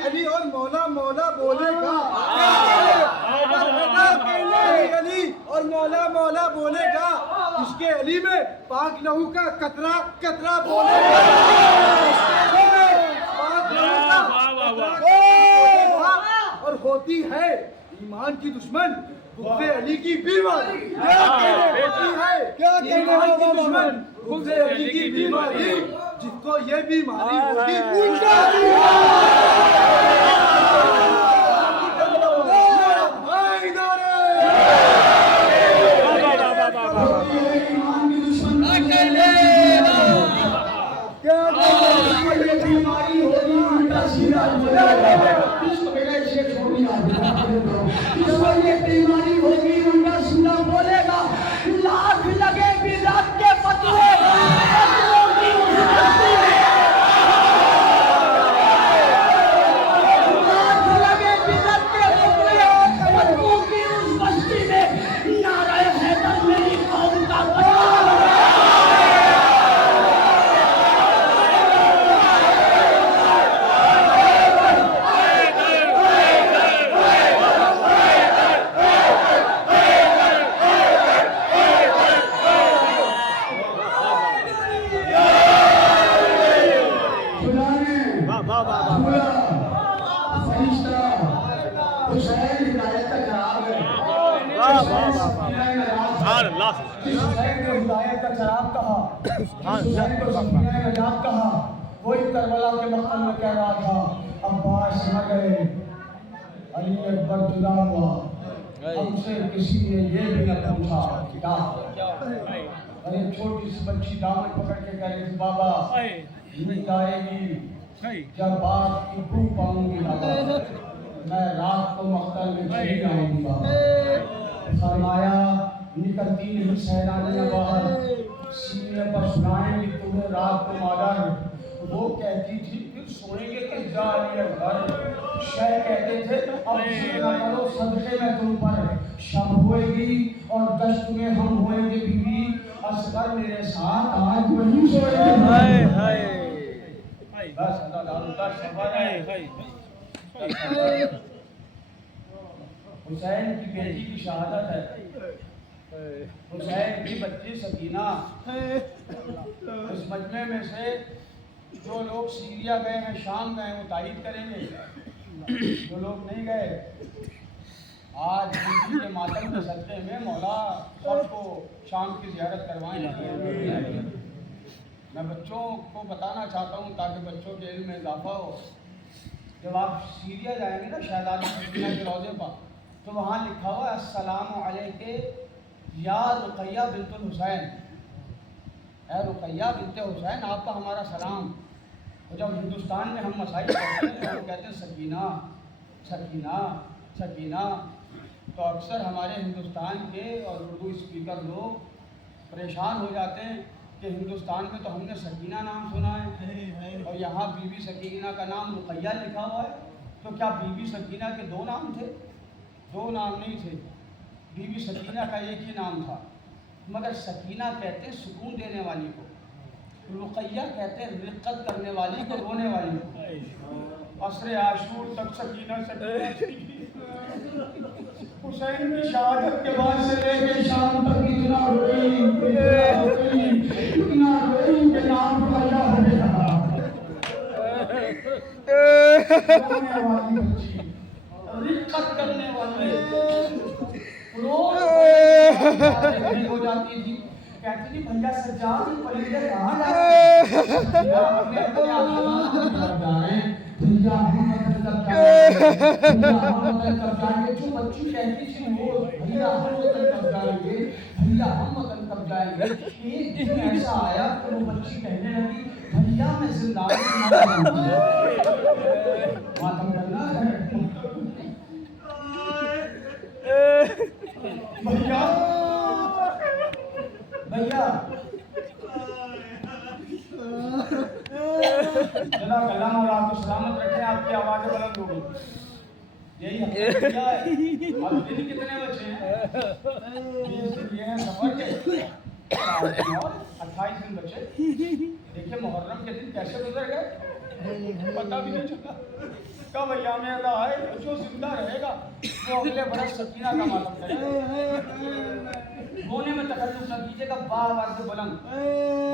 अली और मौला मौला बोलेगा, अली और मौला मौला बोलेगा, इसके अली में पाक लहू का कतरा कतरा बोलेगा, और होती है ईमान की दुश्मन गुफ्ते अली की बीमारी। होती है क्या ईमान की दुश्मन गुफ्ते अली की बीमारी, जिसको ये बीमारी होगी बीमारी होगी उनका सुना बोलेगा, लाख लगे भी रात के फतवे, लाख लगे भी रात के फतवे, फतवों की उस बस्ती में नारे हैदर मेरी कौम का वही करबला के मकाम में कह रहा था, अब्बास न गए, अली अकबर जुदा हुआ, हमसे किसी ने ये भी न पूछा क्या। अरे छोटी सी बच्ची दामन पकड़ के कह रही थी, बाबा नींद आएगी जब बात की भूख पाऊंगी बाबा, मैं रात को मक्तल में चली आऊंगी बाबा। फरमाया निकलती नहीं सहलाने बाहर, सीने पर सुनाएंगी तुम्हें रात को मादर। वो कहती थी फिर सोएंगे किस जालिए घर, शह कहते थे अब जिक्र करो सदके में तुम पर। शब होएगी और दश्त में हम होएंगे बीवी, असगर मेरे साथ आज वही सोएंगे। हाय हाय बस अल्लाह सफर है। हुसैन की बेटी की शहादत है। हुसैन की बच्ची सकीना। इस मजमे में से जो लोग सीरिया गए हैं, शाम गए, वो तारीफ करेंगे। जो लोग नहीं गए, आज बीबी के मातम के सदक़े में मौला सबको शाम की ज़ियारत करवाएं। मैं बच्चों को बताना चाहता हूँ ताकि बच्चों के इल्म में इजाफा हो। जब आप सीरिया जाएंगे ना शहजादी सकीना के रोज़े पर, तो वहाँ लिखा हुआ है अस्सलामु अलैके या रुक़ैया बिन्तुल हुसैन। ऐ रुक़ैया बिन्ते हुसैन, आपका हमारा सलाम। और जब हिंदुस्तान में हम मसाइल पढ़ते हैं तो हम कहते हैं सकीना सकीना सकीना। तो अक्सर हमारे हिंदुस्तान के और उर्दू स्पीकर लोग परेशान हो जाते हैं कि हिंदुस्तान में तो हमने सकीना नाम सुना है और यहाँ बीबी सकीना का नाम रुक़ैया लिखा हुआ है। तो क्या बीबी सकीना के दो नाम थे? दो नाम नहीं थे, बीबी सकीना का एक ही नाम था। मगर सकीना कहते हैं सुकून देने वाली को, रुक़ैया कहते हैं रिक़्क़त करने वाली को, रोने वाली को। असरे आशूर तक सकीना हुसैन की शहादत के बाद से लेके शाम तक इतना रोई इतना रोई कि नाम रुक़ैया हो गया। रोने वाली बच्ची, रिक़्क़त करने वाली, रोज हो जाती थी। कहती थी भैया सज्जाद परिंदे कहाँ जा रहे हैं? भैया हम वतन कब जाएंगे? जो बच्ची कहती थी वो भैया हम वतन कब जाएंगे, भैया हम वतन कब जाएंगे। एक दिन ऐसा आया कि वो बच्ची कहने लगी भैया मैं जिंदानी मातम करना है। भैया भैया जला कलाम और आपको सलामत रखें, आपकी आवाज़ें बुलंद होगी। यही क्या है? अब दिन कितने बचे हैं? ये हैं सफर के और 28 दिन बचे। देखिए मुहर्रम के दिन कैसे गुजर गए, पता भी नहीं चला। कब अय्याम अदा आए, जो जिंदा रहेगा वो अगले बरस सकीना का मातम करेगा। रोने में तकल्लुफ़ न कीजिएगा, बार-बार से बुलंद।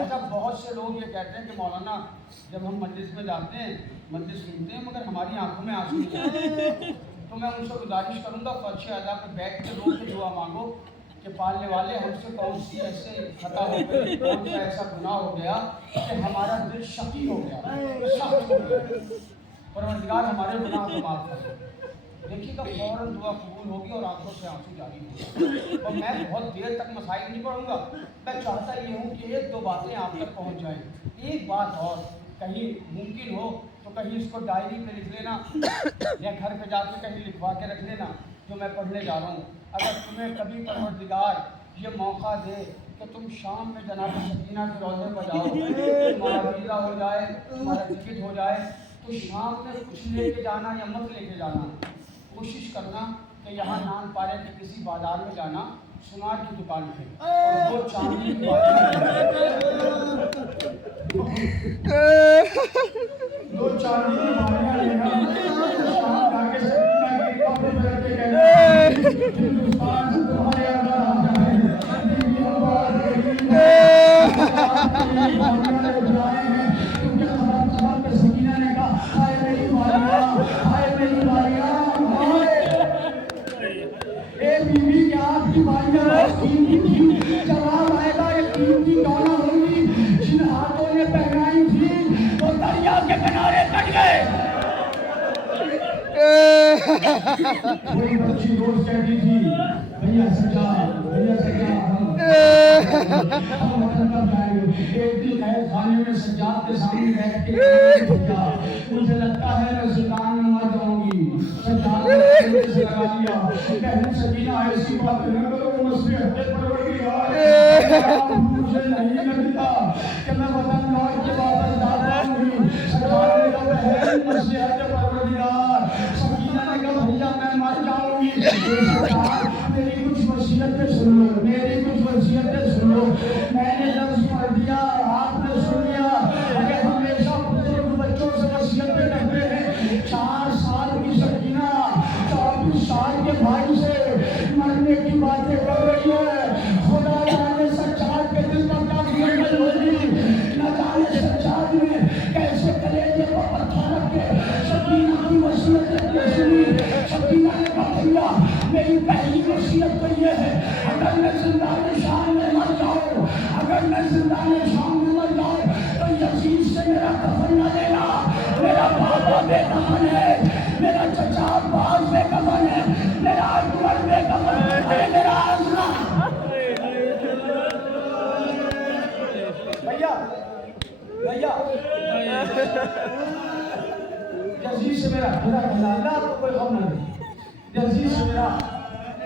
अच्छा, बहुत से लोग ये कहते हैं कि मौलाना जब हम मजलिस में जाते हैं, मजलिस सुनते हैं, मगर हमारी आंखों में आंसू नहीं आते। तो मैं उनसे गुजारिश करूँगा फर्श अदा पे बैठ के रो के दुआ मांगो कि पालने वाले हमसे कौन सी ऐसे खता हो गई, कौन सा ऐसा गुनाह हो गया कि हमारा दिल शकी हो गया, सख्त हो गया। परवरदिगार हमारे गुनाह को माफ़ कर दे। देखिएगा फौरन दुआ कबूल होगी और आंखों से आंसू जारी होंगे। और मैं बहुत देर तक मसाइल नहीं पढ़ूंगा, मैं चाहता ये हूँ कि एक दो बातें आप तक पहुँच जाएं। एक बात और, कहीं मुमकिन हो तो कहीं इसको डायरी पे लिख लेना या घर पे जाके कहीं लिखवा के रख लेना जो मैं पढ़ने जा रहा हूँ। अगर तुम्हें कभी परवरदिगार ये मौका दे कि तुम शाम में जनाब सकीना के रोज़े पर जाओ, तुम्हारा वीज़ा हो जाए, तुम्हारा टिकट हो जाए, तो शाम में कुछ लेके जाना या मत लेके जाना। कोशिश करना कि यहाँ नान पारे के किसी बाजार में जाना, सुनार की दुकान पे, और वो चांदी की दो चांदी की बालियाँ लेना, शाम जाके सकीना के कब्र पे रख के कहना हिंदुस्तान से तुम्हारे अंदर आ जाए, सकीना ने कहा हाय मेरी बालियाँ, हाय मेरी बालियाँ। बीवी के आपकी बालियाँ बहुत कीमती थी, जवाब आएगा ये कीमती कौन होंगी जिन हाथों ने पहनाई थी वो दरिया के किनारे कट गए। कोई बच्ची रोज कहती थी भैया सजा हम वतन कब जाएंगे। एक दिन कैद खाने में सज्जाद के सामने बैठ के मुझे लगता है मैं सुल्तान में मर जाऊंगी। सज्जाद ने से लगा लिया, कहने सकीना ऐसी बात न करो, मसले हद पर मुझे नहीं लगता कि मैं वतन लौट के वापस जा पाऊंगी। सरकार ने कहा बहन नसीहत परवरदिगार। सकीना ने कहा भैया मैं मर जाऊंगी। सरकार मेरी कुछ वसीयतें सुन लो, मेरी कुछ वसीयतें सुन लो। मैंने लफ्ज़ पढ़ दिया, आपने सुन लिया। अगर हमेशा बुजुर्ग बच्चों से वसीयतें करते हैं। 4 साल की सकीना 24 साल के भाई से मरने की बातें कर रही है। खुदा जाने सच्चाद के दिल पर क्या गुजर होगी, न जाने सच्चाद में कैसे कलेजे पर पत्थर रख के सकीना की वसीयतें सुनी। सकीना ने कहा भैया मेरी पहली वसीयत तो ये है, अगर मैं जिंदाने शाम में मर जाऊं, अगर मैं जिंदाने शाम में मर जाऊं तो यजीद से मेरा कफन न लेना। मेरा बाबा बेकफन है, मेरा चचा अब्बास बेकफन है, मेरा अकबर बेकफन है, मेरा आसरा। भैया भैया यजीद से मेरा अल्लाह आपको कोई गम न दे। यजीद से मेरा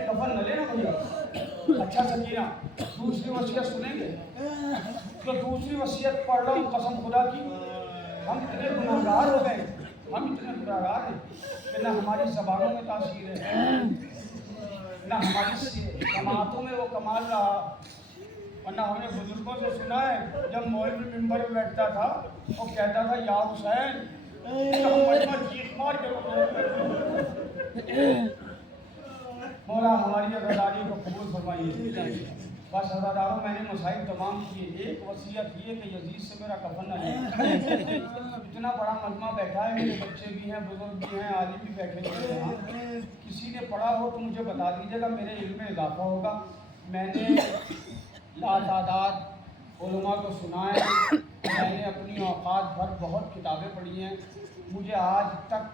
कफन न लेना भैया। अच्छा सकीना दूसरी वसीयत सुनेंगे? तो दूसरी वसीयत पढ़ लो कसम खुदा की। हम इतने गुनाहगार हो गए, हम इतने गुनाहगार हैं कि न हमारी ज़बानों में तासीर है, न हमारी जमातों में वो कमाल रहा, और न हमने बुजुर्गों से सुना है जब मौलवी मिंबर में बैठता था वो कहता था या हुसैन, तो हम चीख मार के मौला हमारी अदादारी को कबूल फरमाइए। बस अदादारों मैंने मसाइल तमाम किए। एक वसीयत ये कि यजीद से मेरा कफन न ले। इतना बड़ा मजमा बैठा है, मेरे बच्चे भी हैं, बुजुर्ग भी हैं, आलिम भी बैठे हुए हैं। किसी ने पढ़ा हो तो मुझे बता दीजिएगा, मेरे इल्म में इजाफा होगा। मैंने लातादाद उलमा को सुना है, मैंने अपनी औकात भर बहुत किताबें पढ़ी हैं। मुझे आज तक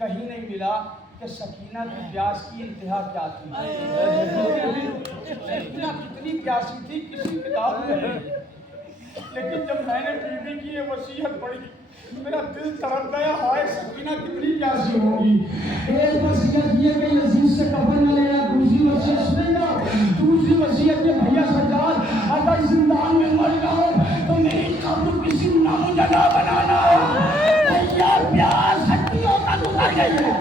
कहीं नहीं मिला कि सकीना की प्यास की इंतहा क्या थी, सकीना कितनी प्यासी थी किसी किताब में नहीं। लेकिन जब मैंने बीवी की ये वसीयत पढ़ी मेरा दिल तड़प गया, हाय सकीना कितनी प्यासी होगी। एक वसीयत ये कि यजीद से कफन न लेना। दूसरी वसीयत सुनेगा? दूसरी वसीयत ये भैया सरकार अगर जिंदान में मर जाओ तो मेरी कब्र किसी नामुजदा बनाना। भैया प्यास हड्डियों का गुजर गई है।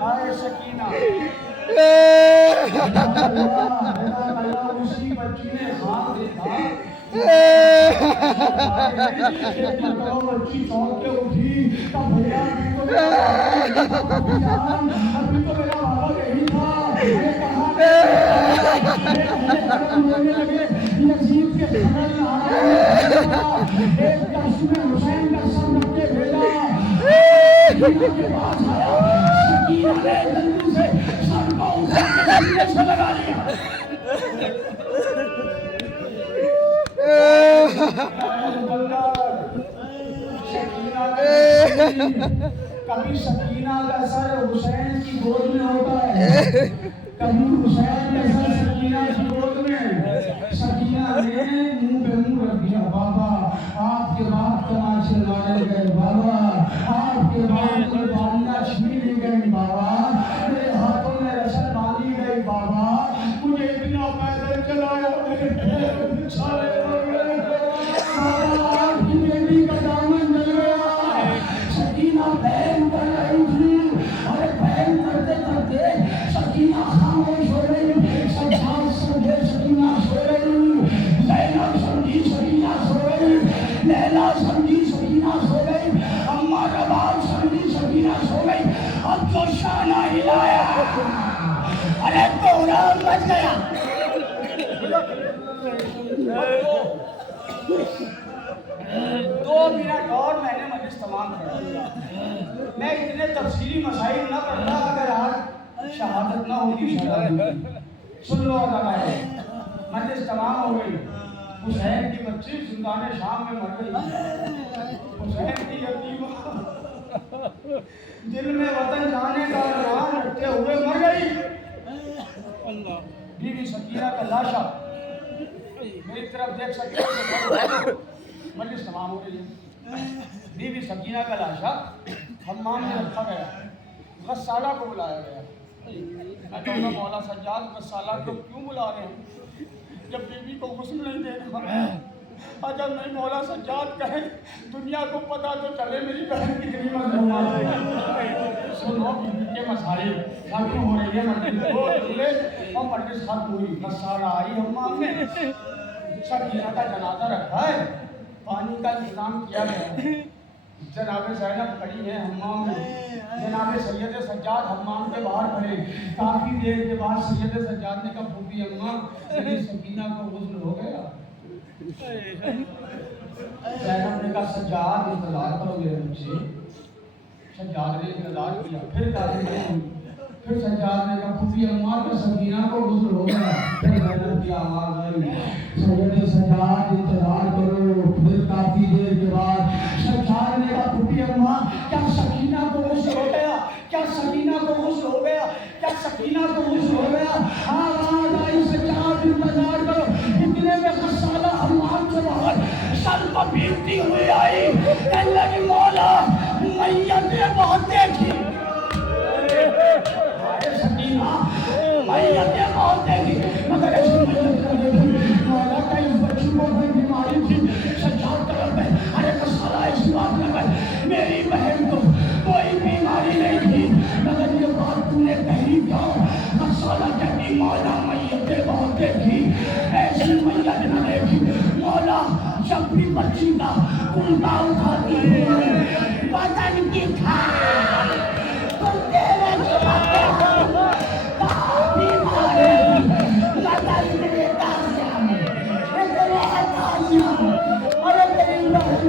हाय सकीना उसी बच्ची ने हाँ देखा। बच्ची चौंक के उठी तब भैया अभी तो मेरा बाबा यही था। लगे यजीद के एक दर्श में हुसैन का सर रख के भेजा के पास आया। सकीना ने जल्दी से सर को उठा के सीने से लगा लिया। कभी सकीना का सर हुसैन की गोद में होता है, कभी हुसैन का सर सकीना की गोद में। सकीना ने मुंह पे मुंह रख दिया, बाबा आपके बाप तमाचे मारे गए, बाबा आपके बाप की बालियां छीनी गई, बाबा मेरे हाथों में रस्सा बांधी गई, बाबा मुझे इतना पैदल चलाया, मेरे पैर बिछाए हो गए, आपकी बेटी का दामन जल गया। सकीना बहन कर रही थी, अरे बहन करते करते सकीना खामोश हो गई। सज्जाद समझे सकीना सो गई, लैला समझी सकीना सो गई, लैला समझी सकीना सो गई, अम्मा रबाब समझी सकीना सो गई। अब तो शाना हिलाया, अरे कोहराम मच गया। 2 मिनट और मैंने मजलिस तमाम कर दिया। मैं इतने तफसीली मसाइल न करता अगर आज शहादत न होगी। सुन लो मजलिस तमाम हो गई। हुसैन की बच्ची जिंदाने शाम में मर गई। हुसैन की यतीमा दिल में वतन जाने का अरमान रखते हुए मर गई। बीवी सकीना का लाशा मेरी तरफ देख सकते हो। मजलिस तमाम हो गई है। बीवी सकीना का लाशा हम्माम में रखा गया, गस्साला को बुलाया गया। मैं कहूँगा मौला सज्जाद बस साला को क्यों बुला रहे हैं जब बीवी को गुस्ल नहीं देना। अगर नहीं मौला सज्जाद कहे दुनिया को पता तो चले मेरी बहन कितनी मजबूत है। सुनो बीवी के मसाइल खत्म हो रही है मंदिर को और मंदिर खत्म हुई मसाला आई हम्माम में सकीना का जनाजा रखा है, पानी का इंतजाम किया गया। जनाब ज़ैनब खड़ी है हम्माम में, जनाब सैयद सज्जाद हम्माम के बाहर खड़े। काफ़ी देर के बाद सैयद सज्जाद ने कहा फूफी अम्मा मेरी सकीना को गुस्ल हो गया। ज़ैनब ने कहा सज्जाद इंतजार करो मेरे मुझसे। सज्जाद ने इंतजार किया, फिर काफ़ी देर फिर सज्जाद ने कहा फूफी अम्मा तो सकीना को गुस्ल हो गया। फिर ज़ैनब की आवाज़ आई सैयद सज्जाद इंतजार करो। फिर काफ़ी देर के बाद सज्जाद ने कहा फूफी अम्मा क्या सकीना को गुस्ल हो गया, क्या सकीना को गुस्ल हो गया, क्या सकीना को गुस्ल हो गया। आवाज़ आई सज्जाद इंतजार करो। इतने में गस्साला हम्माम से बाहर सर को पीटती हुई आई, कहने लगी मौला मैयतें बहुत देखी सकीना मैयतें बहुत देखी मगर ऐसी मैयत न देखी। मौला का इस बच्ची को कोई बीमारी थी। सज्जाद तरफ में अरे गस्साला ऐसी बात न कर, मेरी बहन को कोई बीमारी नहीं थी मगर ये बात तूने कही क्यों। गस्साला कहती मौला मैयतें बहुत देखी, ऐसी मैयत न देखी। मौला जब भी बच्ची का कुंडा उठाती है बदन की खाल तो तेरे छुपाते हो काफी मारे बदन तेरे ताज़ियाम तेरे ताज़ियाम अरे तेरी बहन